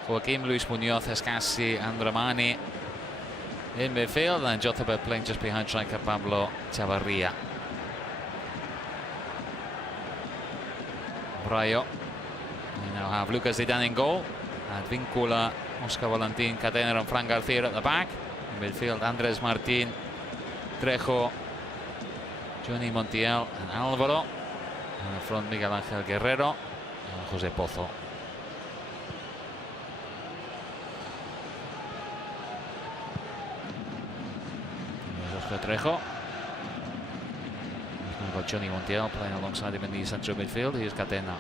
Joaquim, Luis Munoz, Escassi and Romani in midfield, and Jotaba playing just behind striker Pablo Chavarria. Rayo, we now have Lucas Zidane in goal, Advíncula, Oscar Valentin, Catena and Fran Garcia at the back. In midfield, Andres Martin, Trejo, Johnny Montiel and Álvaro. In the front, Miguel Ángel Guerrero and José Pozo. There's Oscar Trejo. We've got Johnny Montiel playing alongside him in the central midfield. Here's Catena.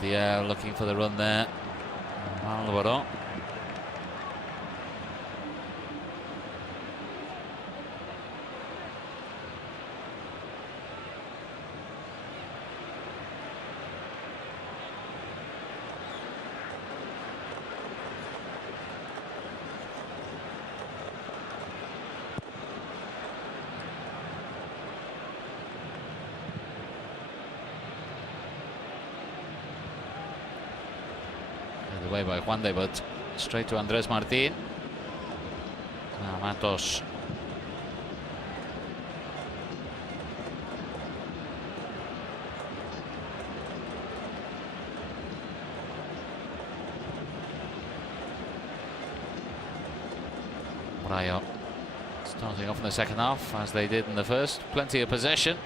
Montiel looking for the run there. Álvaro. Away by Juande, but straight to Andres Martin. Now Matos. Rayo starting off in the second half as they did in the first. Plenty of possession,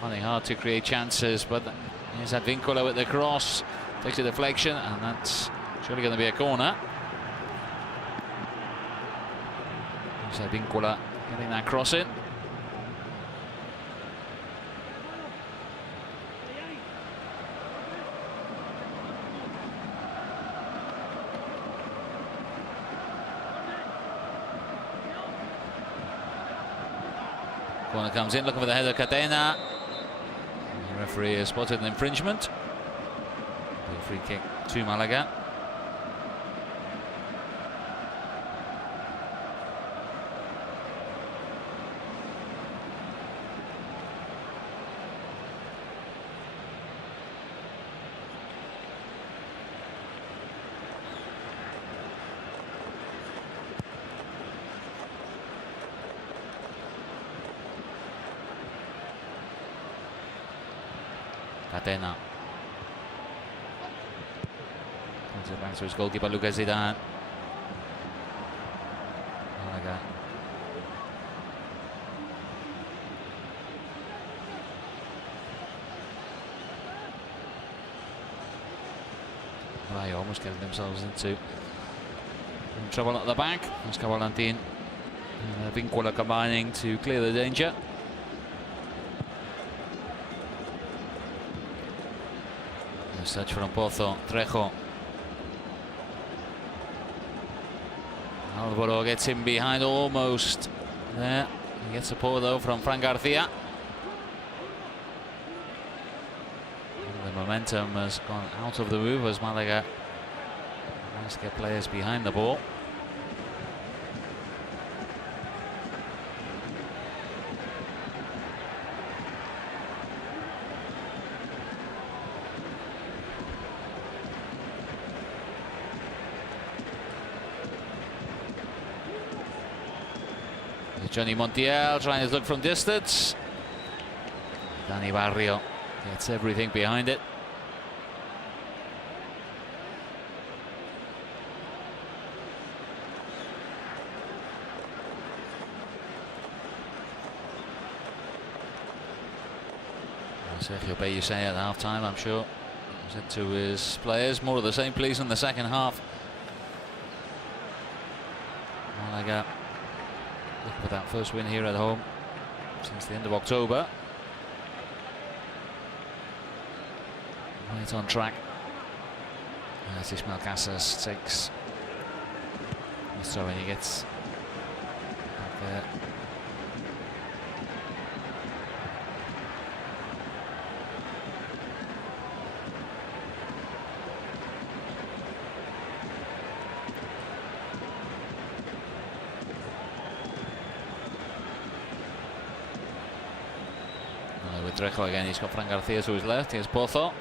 finding hard to create chances, but here's Advíncula with the cross, takes a deflection, and that's surely going to be a corner. Here's Advíncula getting that cross in. Corner comes in, looking for the header, Catena. The referee has spotted an infringement. A free kick to Malaga. Catena. Brings it back to his goalkeeper, Lucas Zidane. Malaga. Rayo almost getting themselves into trouble at the back. Oscar Valentin and Vincula combining to clear the danger. Search from Pozo, Trejo. Alvaro gets him behind almost there. He gets support though from Fran Garcia. The momentum has gone out of the move as Malaga tries to get players behind the ball. Johnny Montiel trying to look from distance. Dani Barrio gets everything behind it. Sergio Pellicer at half-time, I'm sure, said to his players, more of the same please in the second half. Malaga looking for that first win here at home since the end of October. Right on track. As Ismael Casas takes his throw and he gets back there. With Trejo again, he's got Fran Garcia to his left. Here's Pozo.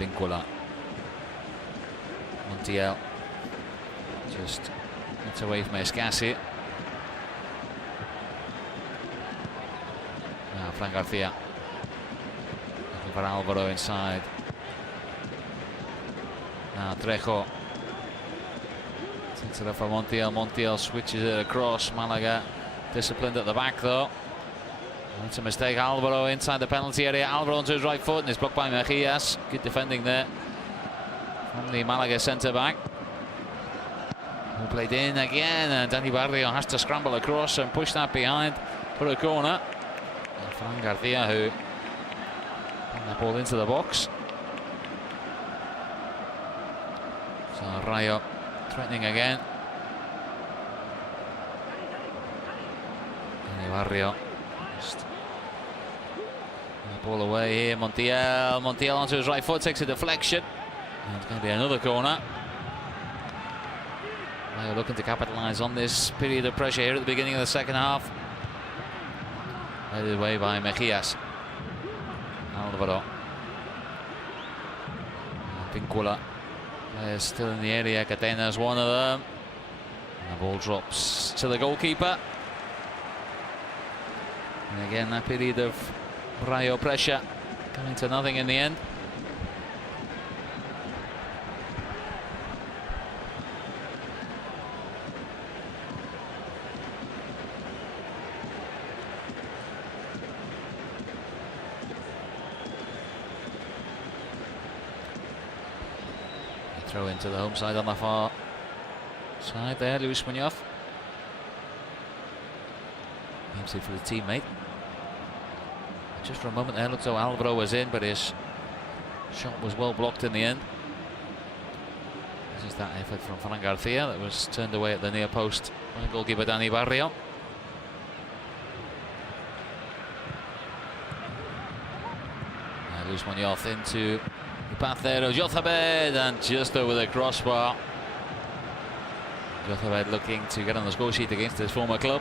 Vincula. Montiel just gets away from Escassi. Now Fran Garcia looking for Alvaro inside. Now Trejo. Sets it up for Montiel. Montiel switches it across. Malaga disciplined at the back though. That's a mistake. Alvaro inside the penalty area. Alvaro onto his right foot and is blocked by Mejias. Good defending there from the Malaga centre back. Who played in again, and Dani Barrio has to scramble across and push that behind for a corner. And Fran Garcia who put that ball into the box. So Rayo threatening again. Dani Barrio. Just ball away here. Montiel onto his right foot, takes a deflection. And it's going to be another corner. They're looking to capitalise on this period of pressure here at the beginning of the second half. Led away by Mejias. Alvaro. Vincula. Players still in the area. Catena's one of them. And the ball drops to the goalkeeper. And again, that period of Rayo pressure coming to nothing in the end. Throw into the home side on the far side there, Luis Munoz. Aims it for the teammate. Just for a moment there, looked as though Alvaro was in, but his shot was well blocked in the end. This is that effort from Fran Garcia that was turned away at the near post by goalkeeper Dani Barrio. Luis Munoz into the path there of Jozabed, and just over the crossbar. Jozabed looking to get on the score sheet against his former club.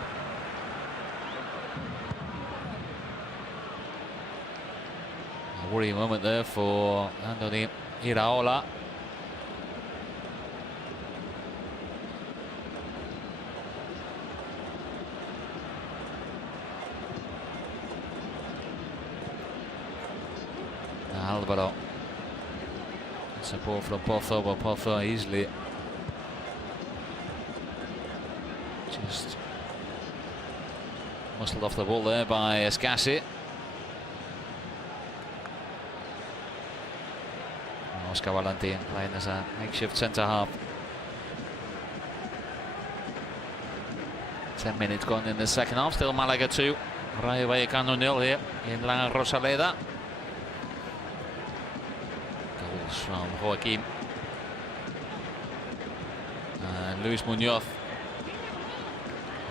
Worrying moment there for Andoni Iraola. Alvaro. Support from Potho, but Potho easily just muscled off the ball there by Escassi. Oscar Valentin playing as a makeshift centre half. 10 minutes gone in the second half. Still Malaga 2, Rayo Vallecano 0 here in La Rosaleda. Goals from Joaquim and Luis Munoz.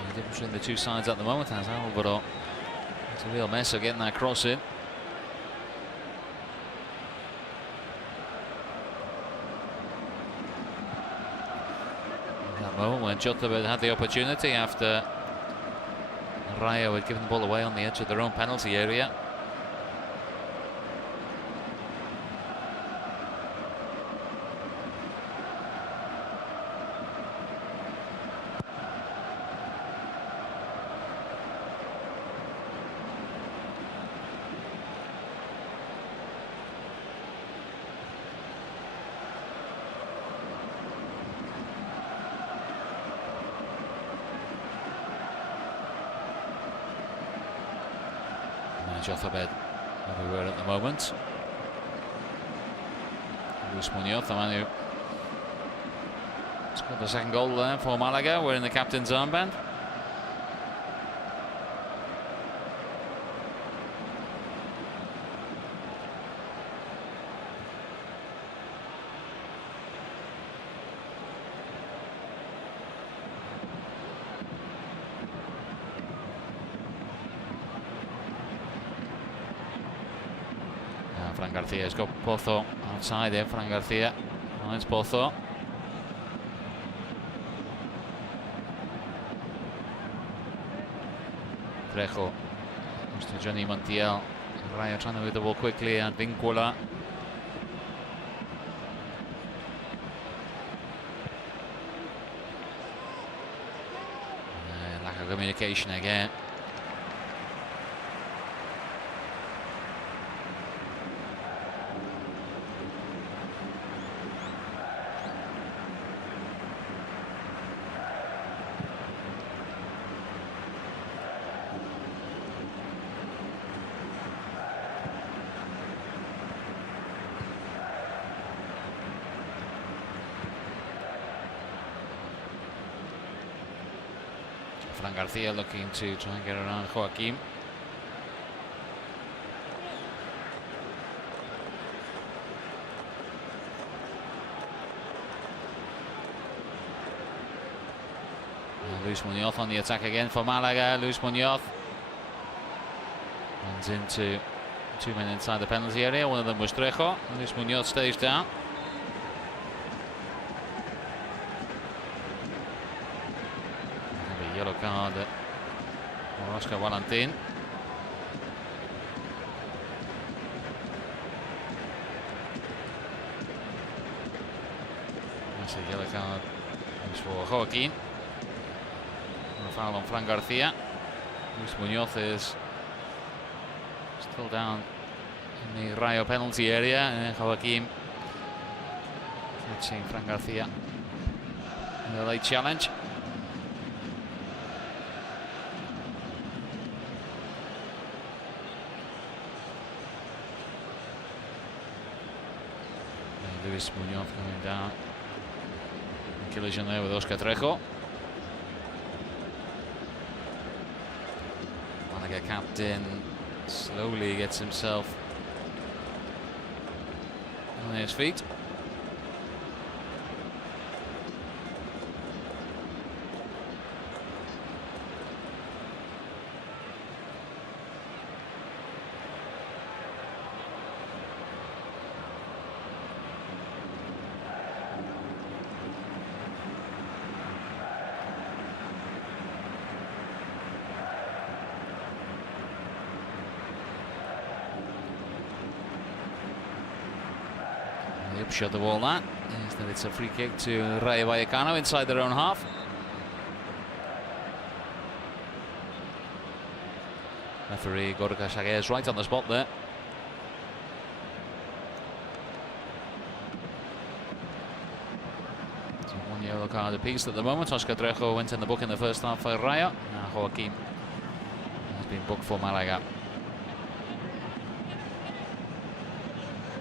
The difference between the two sides at the moment has Alvaro. It's a real mess of getting that cross in. Moment when Jota had the opportunity after Rayo had given the ball away on the edge of their own penalty area. Jothabed everywhere at the moment. Luis Munoz, the man who scored the second goal there for Malaga, wearing the captain's armband. Fran Garcia's got Potho outside there. Fran Garcia finds Potho. Trejo goes to Johnny Montiel. Rayo trying to move the ball quickly, and Vincula. Lack of communication again. Fran Garcia looking to try and get around Joaquim. Luis Munoz on the attack again for Malaga. Luis Munoz runs into two men inside the penalty area. One of them was Trejo. Luis Munoz stays down. Yellow card for Oscar Valentin. That's a yellow card for Joaquin. A foul on Fran Garcia. Luis Munoz is still down in the Rayo penalty area, and Joaquin catching Fran Garcia in the late challenge. Luis Munoz coming down. Collision there with Oscar Trejo. Malaga captain slowly gets himself on his feet. The upshot of all that is that it's a free kick to Rayo Vallecano inside their own half. Referee Gorka Shaguer is right on the spot there. Yellow card apiece at the moment. Oscar Trejo went in the book in the first half for Rayo. Now Joaquim has been booked for Malaga.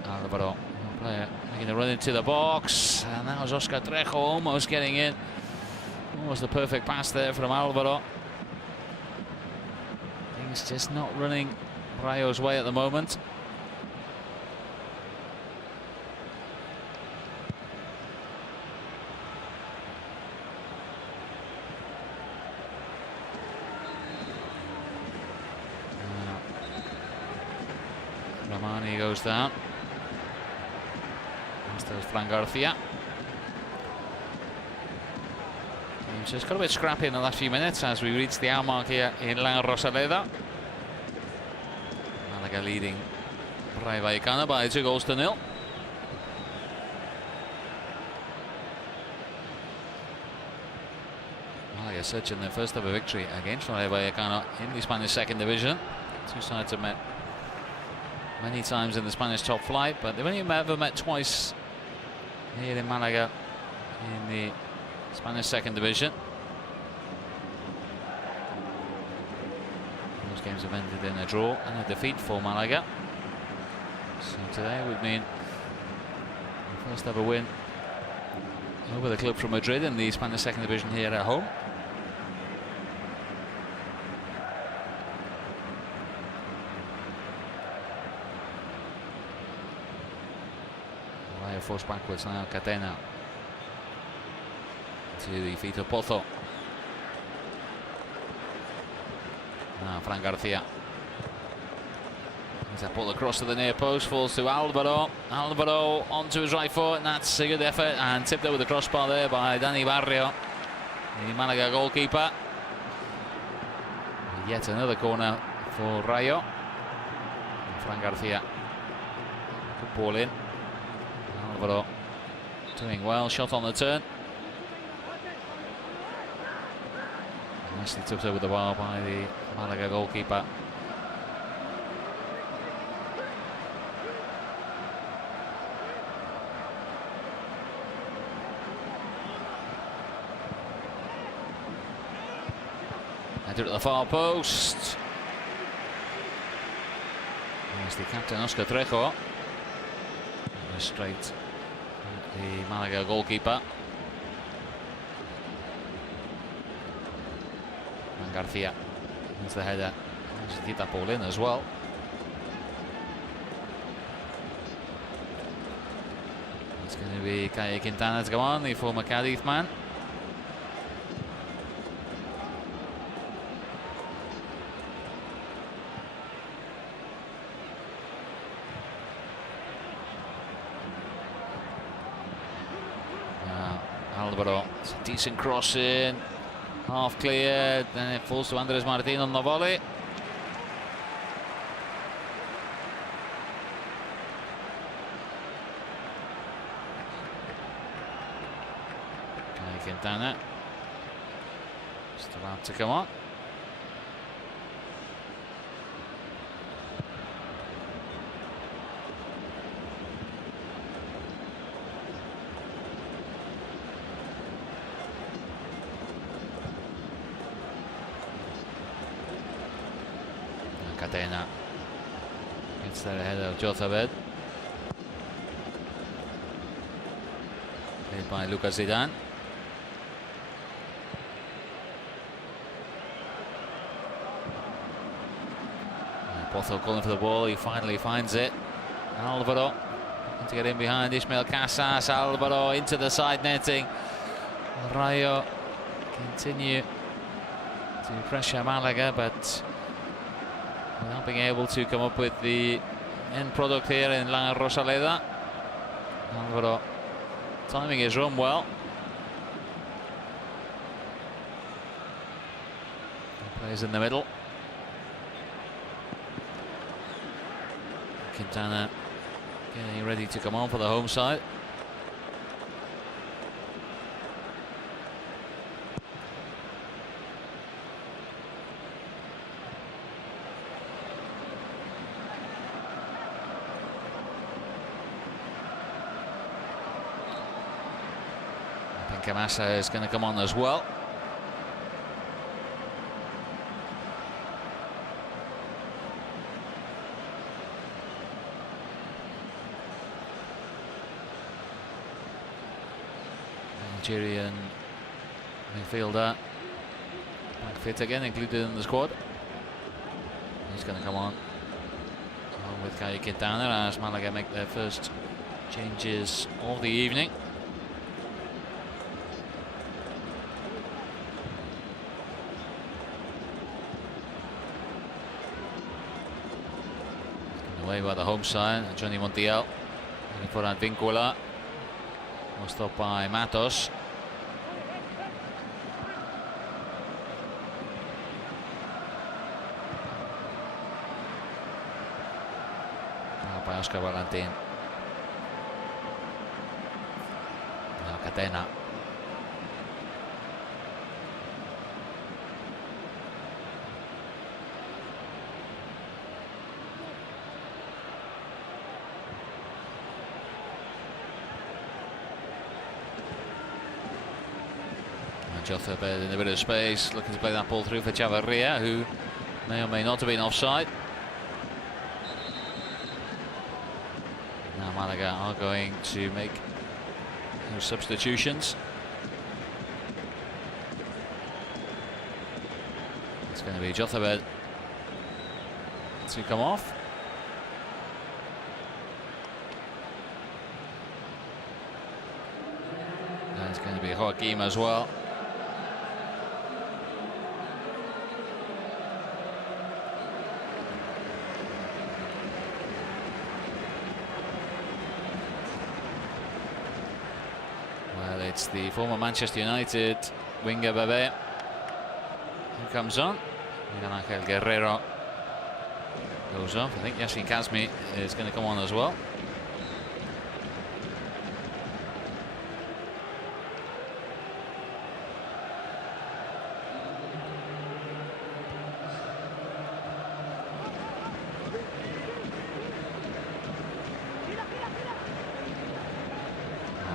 Alvaro, player, making a run into the box. And that was Oscar Trejo almost getting in. Almost the perfect pass there from Alvaro. Things just not running Rayo's way at the moment. Romani goes down. There's Fran Garcia. It's just got a bit scrappy in the last few minutes as we reach the hour mark here in La Rosaleda. Malaga leading Rayo Vallecano by 2-0. Malaga searching their first ever victory against Rayo Vallecano in the Spanish second division. Two sides have met many times in the Spanish top flight, but they've only ever met twice here in Malaga in the Spanish second division. Those games have ended in a draw and a defeat for Malaga. So today would mean the first ever win over the club from Madrid in the Spanish second division here at home. Forced backwards now, Catena to the feet of Pozo. Now Fran Garcia. He's that ball across to the near post, falls to Alvaro. Alvaro onto his right foot, and that's a good effort, and tipped over the crossbar there by Dani Barrio, the Malaga goalkeeper. Yet another corner for Rayo. And Fran Garcia. Good ball in. Alvaro doing well, shot on the turn. Nicely tipped over the bar by the Malaga goalkeeper. Header at the far post. There's the captain, Oscar Trejo. Straight at the Malaga goalkeeper. And Garcia wins the header. Managed to keep that ball in as well. It's going to be Calle Quintana to go on, the former Cadiz man. Alvaro, it's a decent cross in, half cleared, then it falls to Andres Martin on the volley. Quintana just about to come on. Catena gets there ahead of Jozabed. Played by Lucas Zidane. Pozo calling for the ball, he finally finds it. Alvaro to get in behind Ismael Casas. Alvaro into the side netting. Rayo continue to pressure Malaga, but without being able to come up with the end product here in La Rosaleda. Alvaro timing his run well. He plays in the middle. Quintana getting ready to come on for the home side. Kamasa is going to come on as well. Nigerian midfielder back fit again, included in the squad. He's going to come on along with Caio Quintana as Malaga make their first changes of the evening. Away by the home side, Johnny Montiel looking for Advincula. Was stopped by Matos. By Oscar Valentin. Now Catena. Jotha in a bit of space, looking to play that ball through for Chavarria, who may or may not have been offside. Now Malaga are going to make those substitutions. It's going to be Jotha to come off. And it's going to be Joaquim as well. It's the former Manchester United winger Bebe who comes on. Miguel Ángel Guerrero goes off. I think Yasin Kazmi is going to come on as well.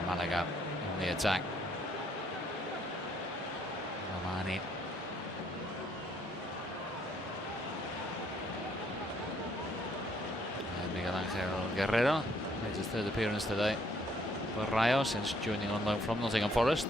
Malaga on the attack. Romani. And Miguel Ángel Guerrero made his third appearance today for Rayo since joining on loan from Nottingham Forest.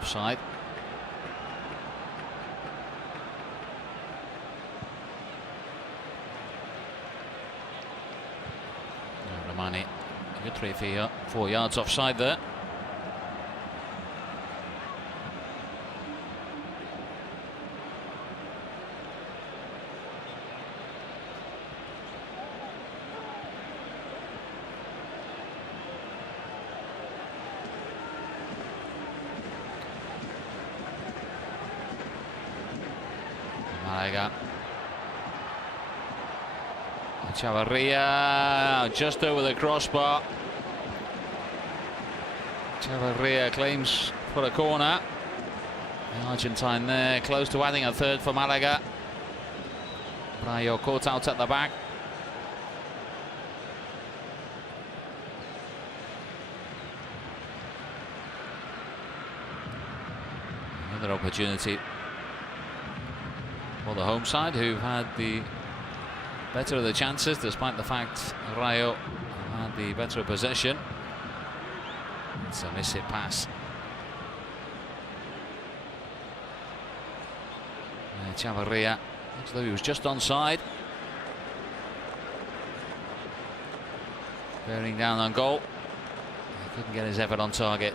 Offside. Romani, a good 4 yards offside there. Malaga. Chavarria just over the crossbar. Chavarria claims for a corner. The Argentine there, close to adding a third for Malaga. Rayo caught out at the back. Another opportunity for the home side, who've had the better of the chances, despite the fact Rayo had the better possession. It's a miss-hit pass. Chavarria, looks though he was just onside. Bearing down on goal. He couldn't get his effort on target.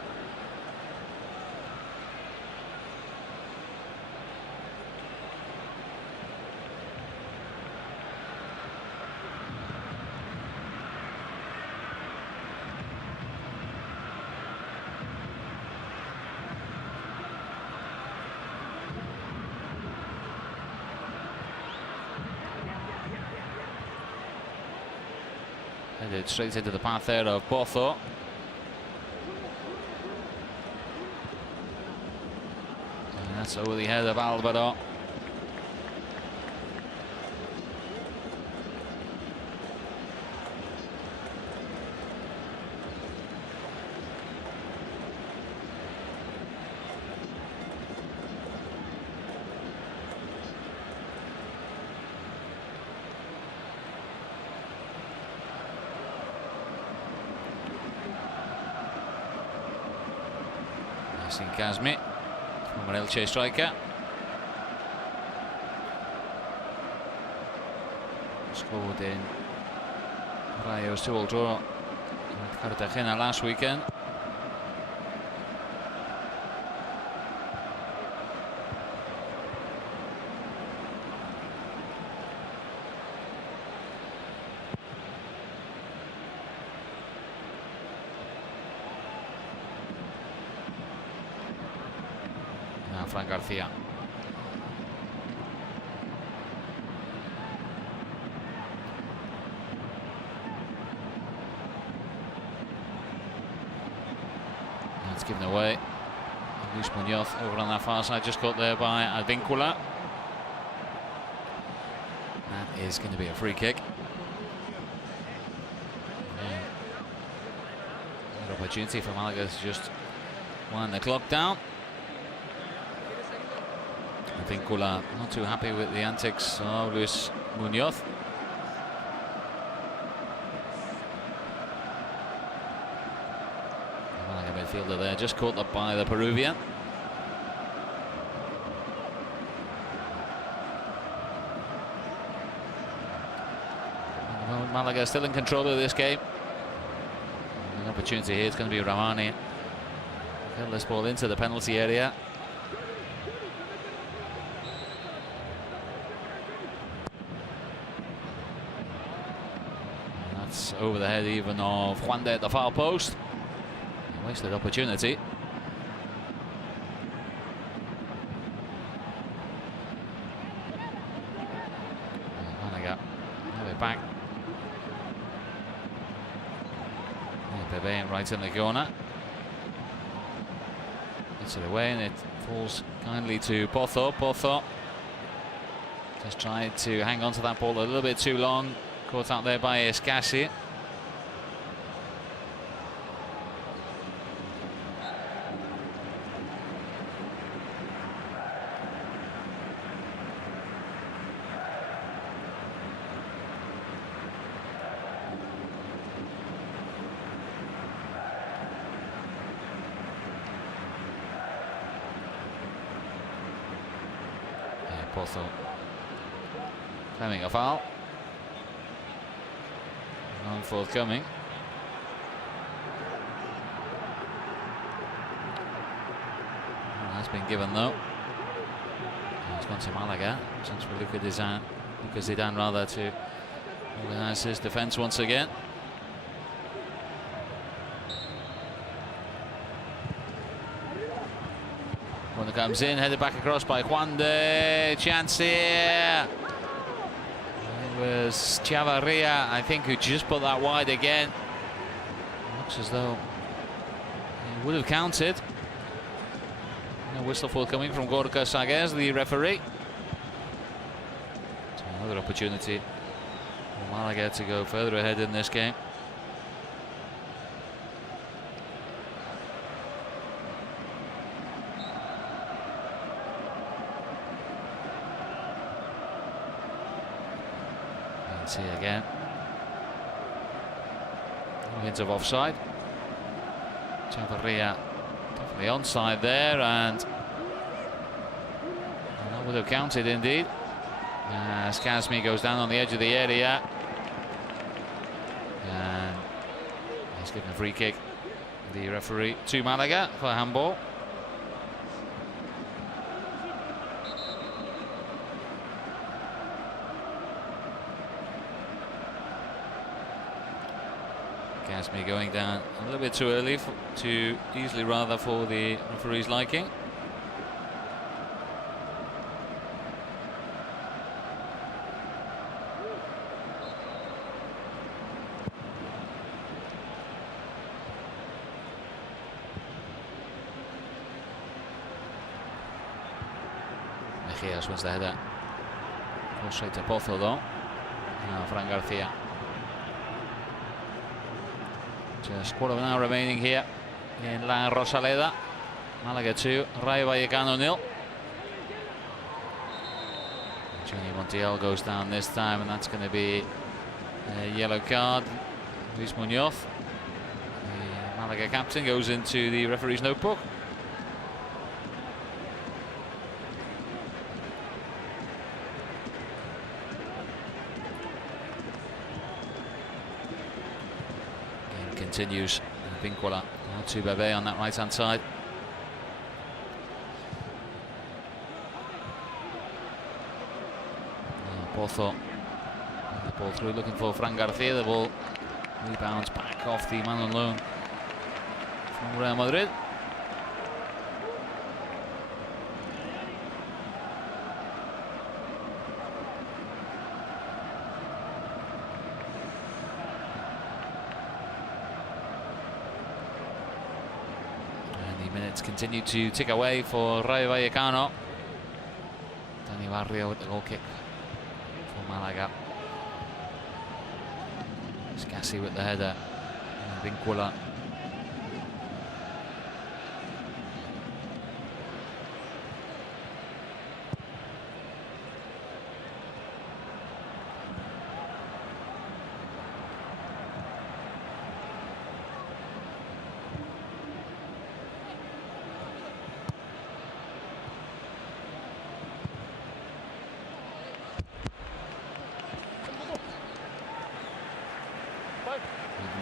Headed straight into the path there of Botho. And that's over the head of Alvaro. Kazmi, former Elche striker. Scored in Rayo's 2-2 draw with Cartagena last weekend. Fran Garcia. That's given away. Luis Munoz over on that far side, just caught there by Advincula. That is going to be a free kick. Good opportunity for Malaga to just wind the clock down. Advincula not too happy with the antics of Luis Munoz. The Malaga midfielder there just caught up by the Peruvian. At the moment, Malaga still in control of this game. An opportunity here, it's going to be Ramani. Get this ball into the penalty area. Over the head even of Juan at the far post. Wasted opportunity. Malaga have it back. Pepe right in the corner. Gets it away and it falls kindly to Botho. Botho just tried to hang on to that ball a little bit too long. Caught out there by Escassi. Botho claiming a foul. None forthcoming. Well, that's been given though. It's gone to Malaga since we look at Zidane rather to organise his defence once again. When it comes in, headed back across by Juande. Chance here. It was Chavarria, I think, who just put that wide again. Looks as though he would have counted. No whistle forthcoming from Gorka Sagues, the referee. So another opportunity for Malaga to go further ahead in this game. See again. No hint of offside. Chavarria definitely onside there, and that would have counted indeed. As Kazmi goes down on the edge of the area, and he's given a free kick. The referee to Malaga for handball. Kazmi going down a little bit too early, too easily rather, for the referee's liking. Mejias wins the header. Goes straight to Potho though. Now Fran Garcia. Just quarter of an hour remaining here in La Rosaleda. Malaga 2, Rayo Vallecano 0. Johnny Montiel goes down this time, and that's going to be a yellow card. Luis Munoz, the Malaga captain, goes into the referee's notebook. Game continues. Binquala now to Bebe on that right hand side. Potho, the ball through, looking for Fran Garcia. The ball rebounds back off the man on loan from Real Madrid. And the minutes continue to tick away for Rayo Vallecano. Dani Barrio with the goal kick. Malaga. Scassi with the header. Binquala.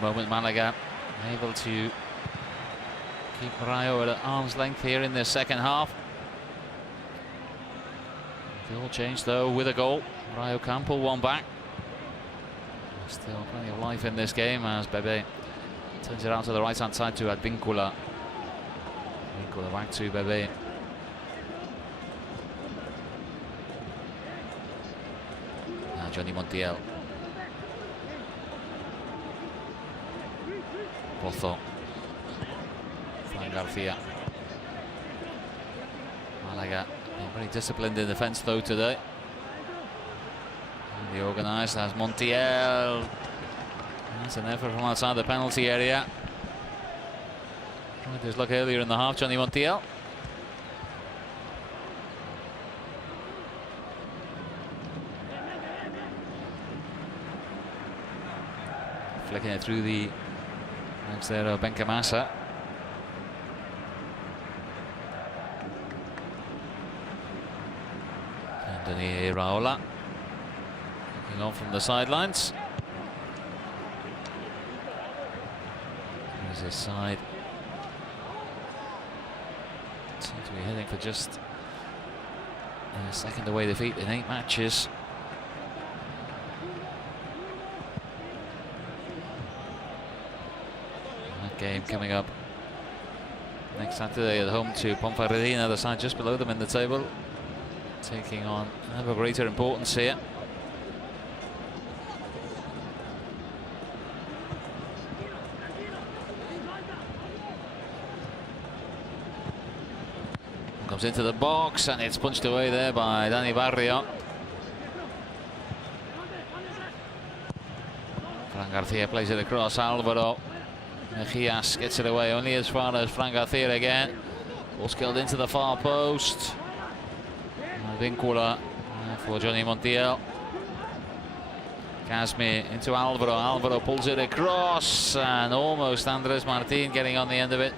Moment Malaga able to keep Rayo at arm's length here in the second half. They all changed though with a goal. Rayo can pull one back. Still plenty of life in this game as Bebe turns it out to the right hand side to Advincula. Advincula back to Bebe. Now Johnny Montiel. Potho. Fran Garcia. Malaga being very disciplined in defence though today. And the organised as Montiel. That's an effort from outside the penalty area. Tried his luck earlier in the half, Johnny Montiel. Flicking it through the legs there of Benkamasa. Anthony Raola looking on from the sidelines. There's his side. Seems to be heading for just a second away defeat in 8 matches. Game coming up next Saturday at home to Ponferradina, the side just below them in the table, taking on ever greater importance here. Comes into the box and it's punched away there by Dani Barrio. Fran Garcia plays it across. Alvaro Mejias gets it away only as far as Fran Garcia again. Ball skilled into the far post. Vincula for Johnny Montiel. Casimir into Alvaro. Alvaro pulls it across and almost Andres Martin getting on the end of it.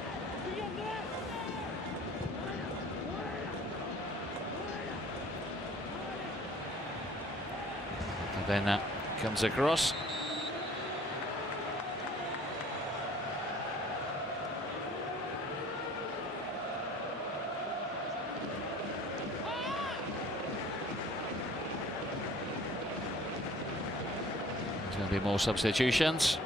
And then that comes across. Be more substitutions.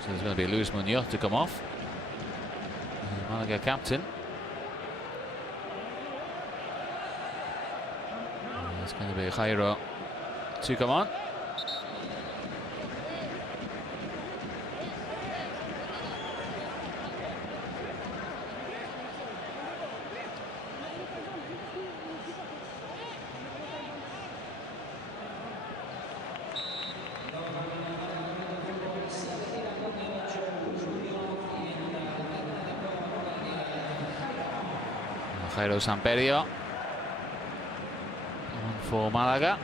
So there's going to be Luis Munoz to come off. Malaga captain. It's going to be Jairo to come on. Jairo Samperio. One for Malaga.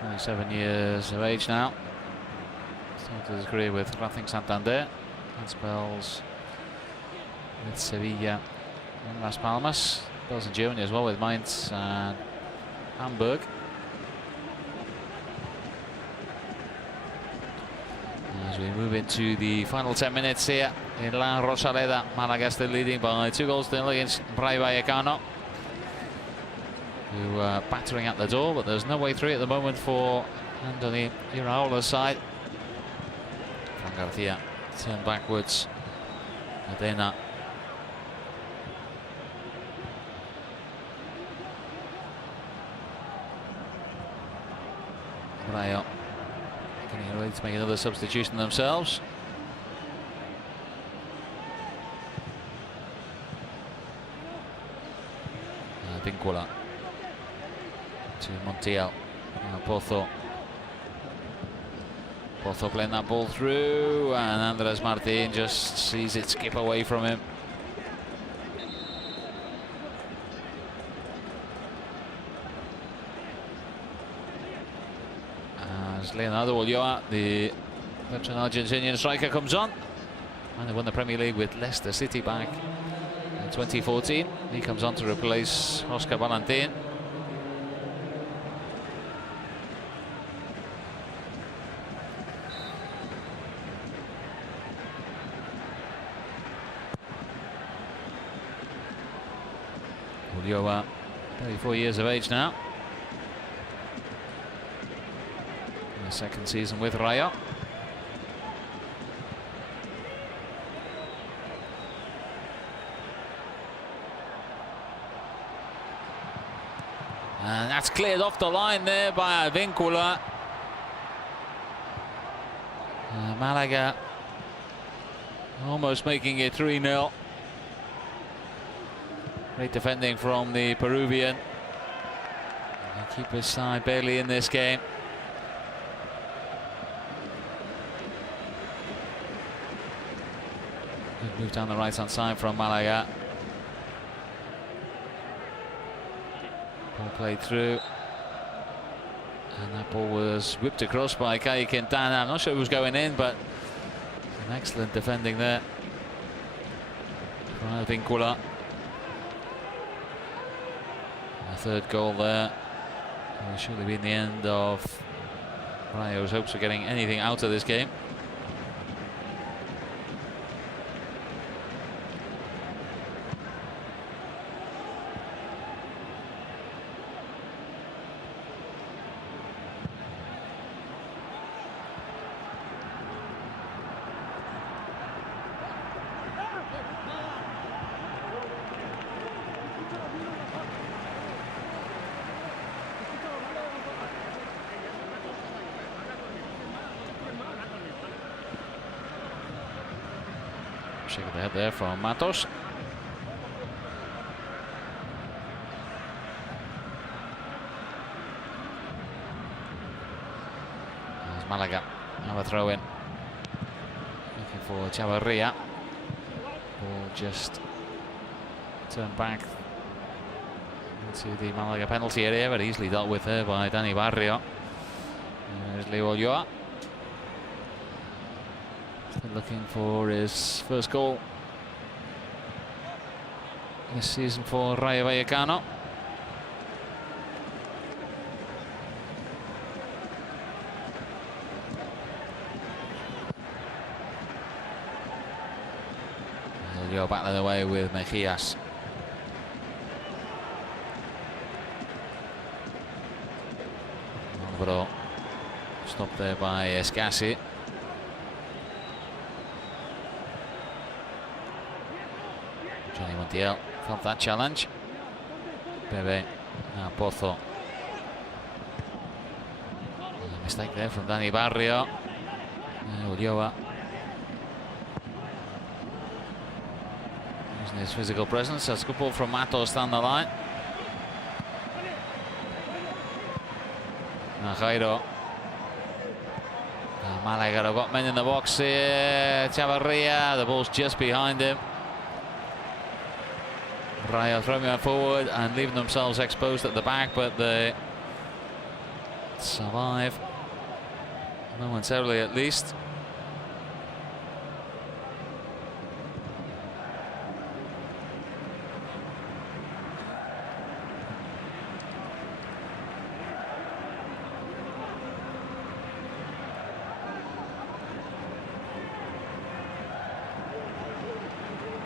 27 years of age now. Started his career with Racing Santander. And spells with Sevilla and Las Palmas. Spells in Germany as well with Mainz and Hamburg. As we move into the final 10 minutes here in La Rosaleda, Malaga still leading by 2-0 against Rayo Vallecano, who are battering at the door, but there's no way through at the moment for Anthony Iraola's side. Fran Garcia turned backwards. Medina. Rayo getting ready to make another substitution themselves. Vincula to Montiel. Pozo. Pozo playing that ball through, and Andres Martin just sees it skip away from him. As Leonardo Ulloa, the veteran Argentinian striker, comes on. And they won the Premier League with Leicester City back in 2014. He comes on to replace Oscar Valentin. Ulloa, 34 years of age now. In the second season with Rayo. And that's cleared off the line there by Vincula. Malaga almost making it 3-0. Great defending from the Peruvian. The keeper's side barely in this game. Good move down the right-hand side from Malaga. Ball played through. And that ball was whipped across by Kai Quintana. I'm not sure it was going in, but an excellent defending there. Vincula. A third goal there will surely be the end of Rayo's hopes of getting anything out of this game. Shake of the head there from Matos. There's Malaga. Now a throw in. Looking for Chavarria. Ball just turned back into the Malaga penalty area, but easily dealt with there by Dani Barrio. There's Leo Ulloa. Looking for his first goal this season for Rayo Vallecano. He'll go back the way with Mejias. Alvaro stopped there by Escassi. Johnny Montiel felt that challenge. Bebe. Now Pozo. A mistake there from Dani Barrio. Ulloa. Using his physical presence. That's a good ball from Matos down the line. Now Jairo. Malaga have got men in the box here. Chavarria, the ball's just behind him. Rayo throwing it forward and leaving themselves exposed at the back, but they survive momentarily at least.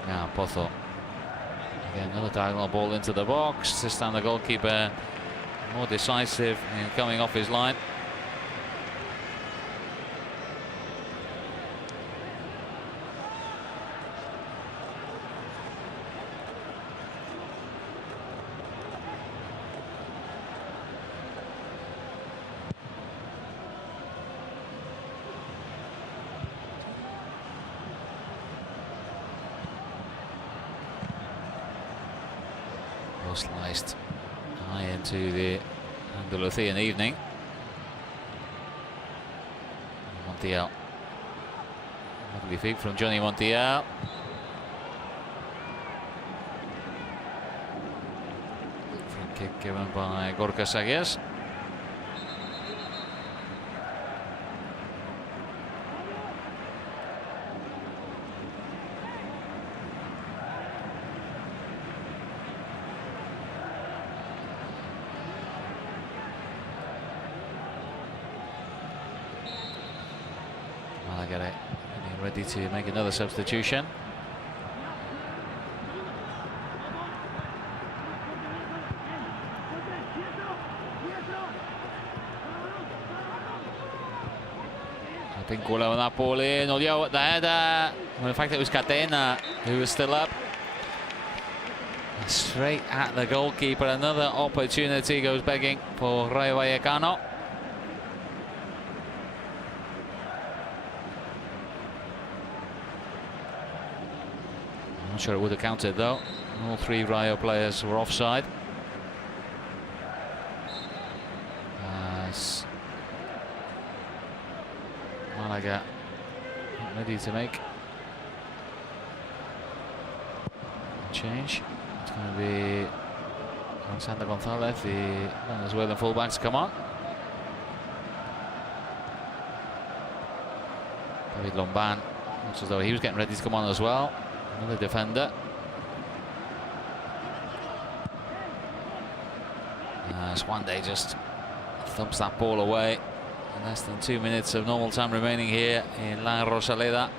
Now Potho. Again, another diagonal ball into the box. This time the goalkeeper more decisive in coming off his line. Sliced high into the Andalusian evening. Montiel. Lovely feet from Johnny Montiel. Free kick given by Gorka Sagues. Malaga ready to make another substitution. Pinkula on that ball in. Olio at the header. Well, in fact, it was Catena who was still up. Straight at the goalkeeper. Another opportunity goes begging for Rayo Vallecano. Not sure it would have counted though. All three Rayo players were offside. As Malaga ready to make a change. It's going to be Alexander Gonzalez, the Venezuelan fullback, to come on. David Lomban looks as though he was getting ready to come on as well. Another defender. Swande just thumps that ball away. In less than 2 minutes of normal time remaining here in La Rosaleda.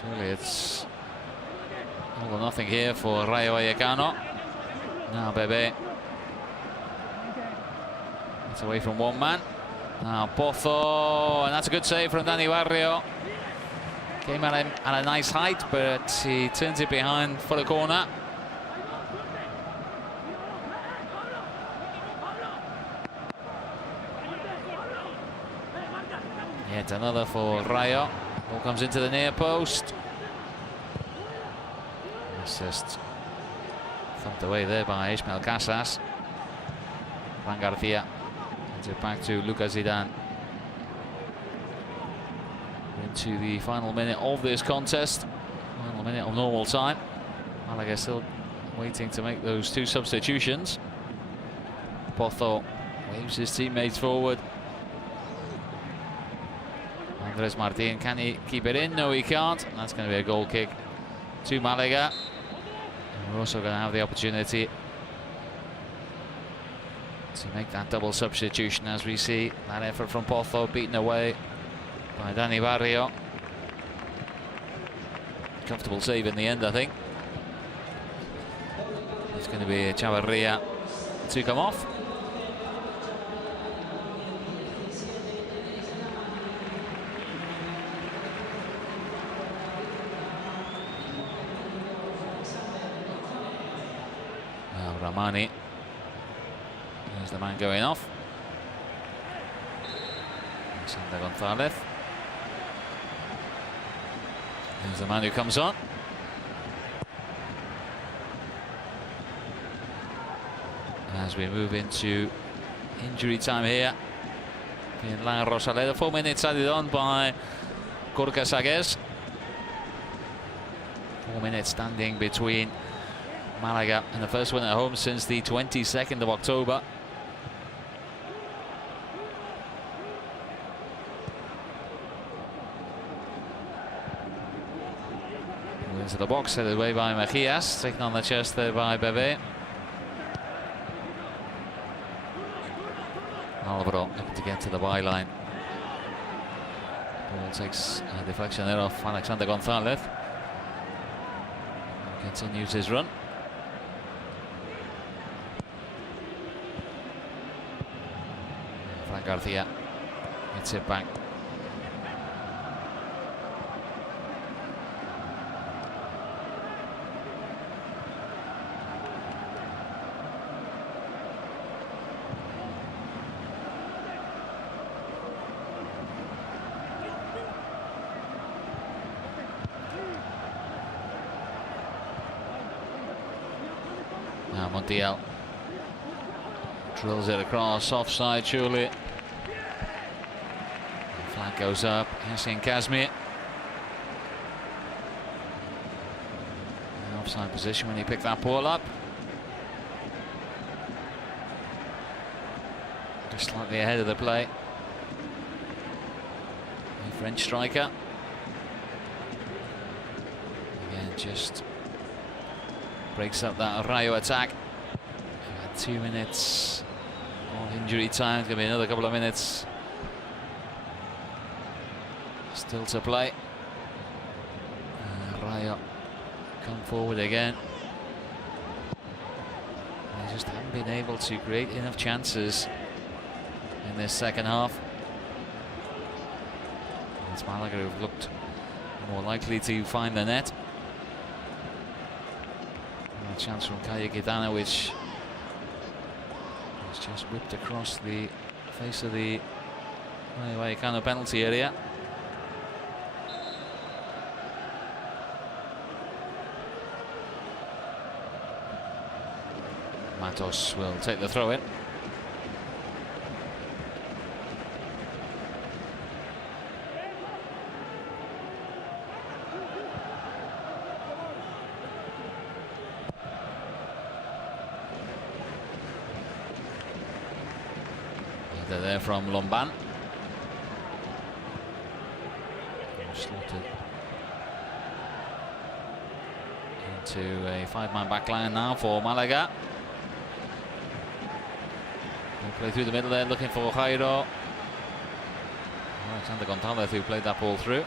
Surely it's all or nothing here for Rayo Vallecano. Now Bebe. It's away from one man. Now Pozo, and that's a good save from Dani Barrio. Came at a nice height, but he turns it behind for the corner. Yet another for Rayo. Ball comes into the near post. It's just thumped away there by Ismael Casas. Juan Garcia hands it back to Lucas Zidane. Into the final minute of this contest. Final minute of normal time. Malaga still waiting to make those two substitutions. Pozo waves his teammates forward. Andres Martin, can he keep it in? No, he can't. That's going to be a goal kick to Malaga. And we're also going to have the opportunity to make that double substitution as we see that effort from Pozo beaten away by Dani Barrio. Comfortable save in the end, I think. It's going to be Chavarria to come off. Ramani is the man going off. Alexander Gonzalez. There's the man who comes on. As we move into injury time here. in La Rosaleda. 4 minutes added on by Gorka Sagues. 4 minutes standing between Malaga and the first win at home since the 22nd of October. Into the box, headed away by Mejias, taken on the chest there by Bebe. Alvaro looking to get to the byline. Ball takes a deflection there off Alexander Gonzalez. Continues his run. Frank Garcia gets it back. Now Montiel drills it across, offside surely. The flag goes up, Yassine Kazmi. Offside position when he picked that ball up. Just slightly ahead of the play. The French striker. Again, just breaks up that Rayo attack. 2 minutes of injury time. It's going to be another couple of minutes still to play. Rayo come forward again. They just haven't been able to create enough chances in this second half. It's Malaga who've looked more likely to find the net. A chance from Calle Gitana, which was just whipped across the face of the Rayo Vallecano penalty area. Matos will take the throw in. They're there from Lomban. Slotted into a 5-man backline now for Malaga. They'll play through the middle there, looking for Jairo. Alexander Gonzalez who played that ball through.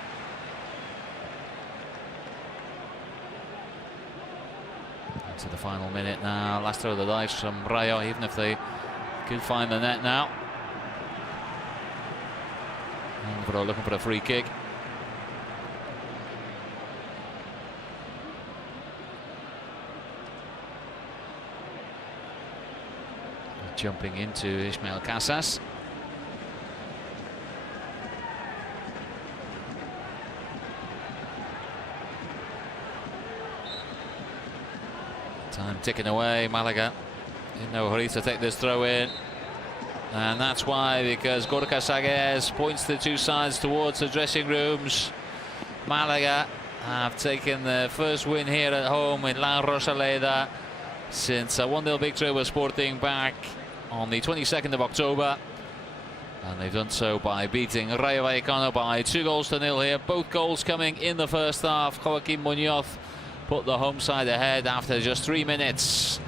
Into the final minute now. Last throw of the dice from Rayo, even if they could find the net now. Alvaro looking for a free kick. Jumping into Ismael Casas. Time ticking away. Malaga in no hurry to take this throw in. And that's why, because Gorka Sagues points the two sides towards the dressing rooms. Malaga have taken the first win here at home in La Rosaleda since a 1-0 victory over Sporting back on the 22nd of October. And they've done so by beating Rayo Vallecano by 2-0 here. Both goals coming in the first half. Joaquin Munoz put the home side ahead after just 3 minutes.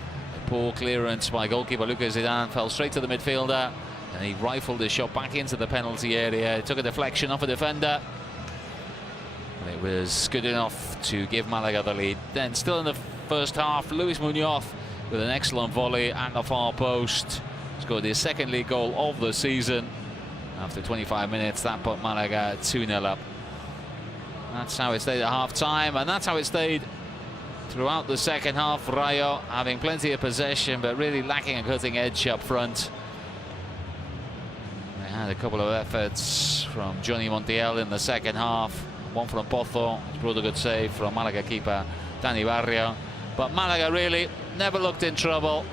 Poor clearance by goalkeeper Lucas Zidane, fell straight to the midfielder and he rifled his shot back into the penalty area. It took a deflection off a defender, and it was good enough to give Malaga the lead. Then still in the first half, Luis Munoz with an excellent volley at the far post scored his second league goal of the season. After 25 minutes, that put Malaga 2-0 up. That's how it stayed at half-time, and that's how it stayed throughout the second half. Rayo having plenty of possession but really lacking a cutting edge up front. They had a couple of efforts from Johnny Montiel in the second half, one from Pozo, which brought a good save from Malaga keeper Dani Barrio, but Malaga really never looked in trouble,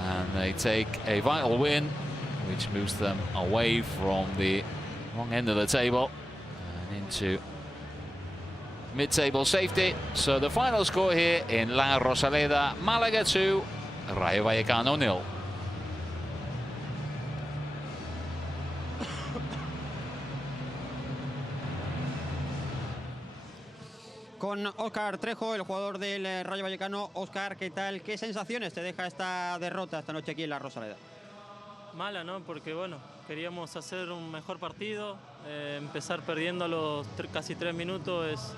and they take a vital win which moves them away from the wrong end of the table and into mid-table safety. So the final score here in La Rosaleda, Málaga 2, Rayo Vallecano 0. Con Óscar Trejo, el jugador del Rayo Vallecano. Óscar, ¿qué tal? ¿Qué sensaciones te deja esta derrota esta noche aquí en La Rosaleda? Mala, ¿no? Porque bueno, queríamos hacer un mejor partido. Empezar perdiendo a los casi 3 minutos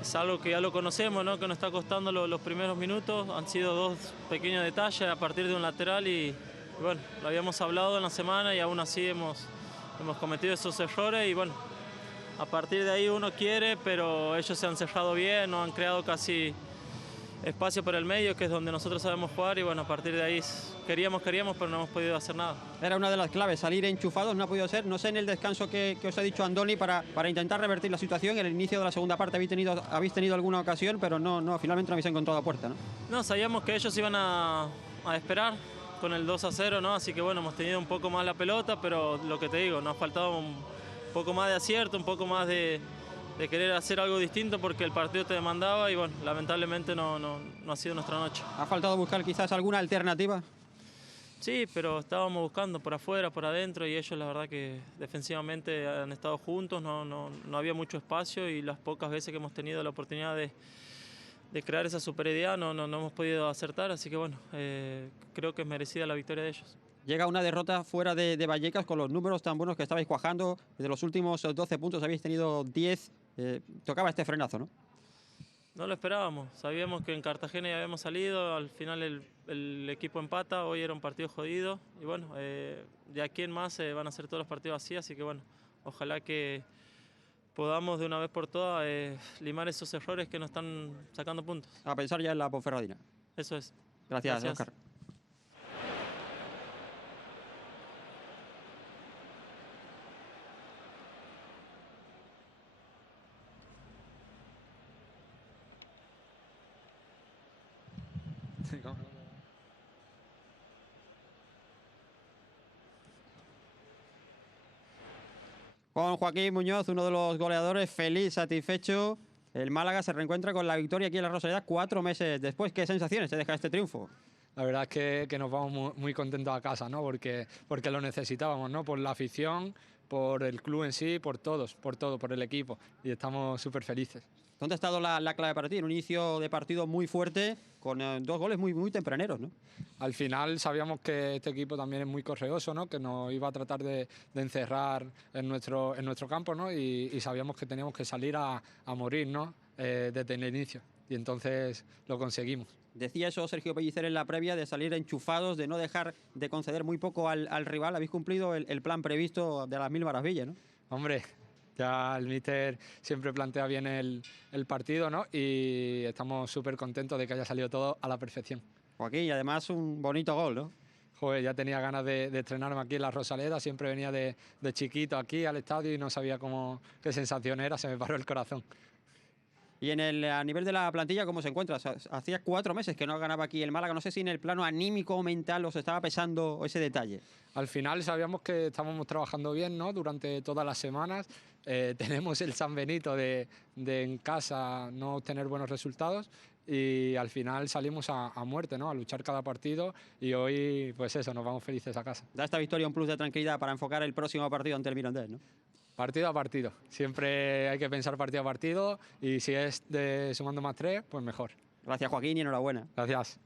es algo que ya lo conocemos, ¿no? Que nos está costando los primeros minutos. Han sido 2 pequeños detalles a partir de un lateral y bueno, lo habíamos hablado en la semana y aún así hemos cometido esos errores y bueno, a partir de ahí uno quiere, pero ellos se han cerrado bien, no han creado casi espacio por el medio, que es donde nosotros sabemos jugar y bueno, a partir de ahí queríamos, pero no hemos podido hacer nada. Era una de las claves, salir enchufados, no ha podido ser. No sé en el descanso que os ha dicho Andoni para intentar revertir la situación. En el inicio de la segunda parte habéis tenido alguna ocasión, pero no, finalmente no habéis encontrado puerta, ¿no? No, sabíamos que ellos iban a esperar con el 2-0, ¿no? Así que bueno, hemos tenido un poco más la pelota, pero lo que te digo, nos ha faltado un poco más de acierto, un poco más de querer hacer algo distinto porque el partido te demandaba y bueno, lamentablemente no ha sido nuestra noche. ¿Ha faltado buscar quizás alguna alternativa? Sí, pero estábamos buscando por afuera, por adentro y ellos la verdad que defensivamente han estado juntos, no había mucho espacio y las pocas veces que hemos tenido la oportunidad de crear esa superioridad no hemos podido acertar, así que bueno, creo que es merecida la victoria de ellos. Llega una derrota fuera de Vallecas con los números tan buenos que estabais cuajando. Desde los últimos 12 puntos habéis tenido 10. Tocaba este frenazo, ¿no? No lo esperábamos. Sabíamos que en Cartagena ya habíamos salido. Al final el equipo empata. Hoy era un partido jodido. Y bueno, de aquí en más van a ser todos los partidos así. Así que bueno, ojalá que podamos de una vez por todas limar esos errores que nos están sacando puntos. A pensar ya en la Ponferradina. Eso es. Gracias. Óscar. Con Joaquín Muñoz, uno de los goleadores, feliz, satisfecho. El Málaga se reencuentra con la victoria aquí en La Rosaleda 4 meses después. ¿Qué sensaciones te deja este triunfo? La verdad es que nos vamos muy contentos a casa, ¿no? Porque lo necesitábamos, ¿no? Por la afición, por el club en sí, por todos, por el equipo. Y estamos súper felices. ¿Dónde ha estado la clave para ti? Un inicio de partido muy fuerte, con 2 goles muy tempraneros, ¿no? Al final sabíamos que este equipo también es muy correoso, ¿no? Que nos iba a tratar de encerrar en nuestro campo, ¿no? Y sabíamos que teníamos que salir a morir, ¿no? Desde el inicio. Y entonces lo conseguimos. Decía eso Sergio Pellicer en la previa, de salir enchufados, de no dejar de conceder muy poco al rival. Habéis cumplido el plan previsto de las 1000 maravillas, ¿no? Hombre, ya el míster siempre plantea bien el partido, ¿no? Y estamos súper contentos de que haya salido todo a la perfección. Joaquín, y además un bonito gol, ¿no? Joder, ya tenía ganas de estrenarme aquí en La Rosaleda. Siempre venía de chiquito aquí al estadio y no sabía qué sensación era. Se me paró el corazón. Y a nivel de la plantilla, ¿cómo se encuentra? Hacía 4 meses que no ganaba aquí el Málaga. No sé si en el plano anímico o mental os estaba pesando ese detalle. Al final sabíamos que estábamos trabajando bien, ¿no? Durante todas las semanas. Tenemos el San Benito de en casa no obtener buenos resultados y al final salimos a muerte, ¿no? A luchar cada partido y hoy, pues eso, nos vamos felices a casa. Da esta victoria un plus de tranquilidad para enfocar el próximo partido ante el Mirandés, ¿no? Partido a partido. Siempre hay que pensar partido a partido y si es de sumando más 3, pues mejor. Gracias, Joaquín, y enhorabuena. Gracias.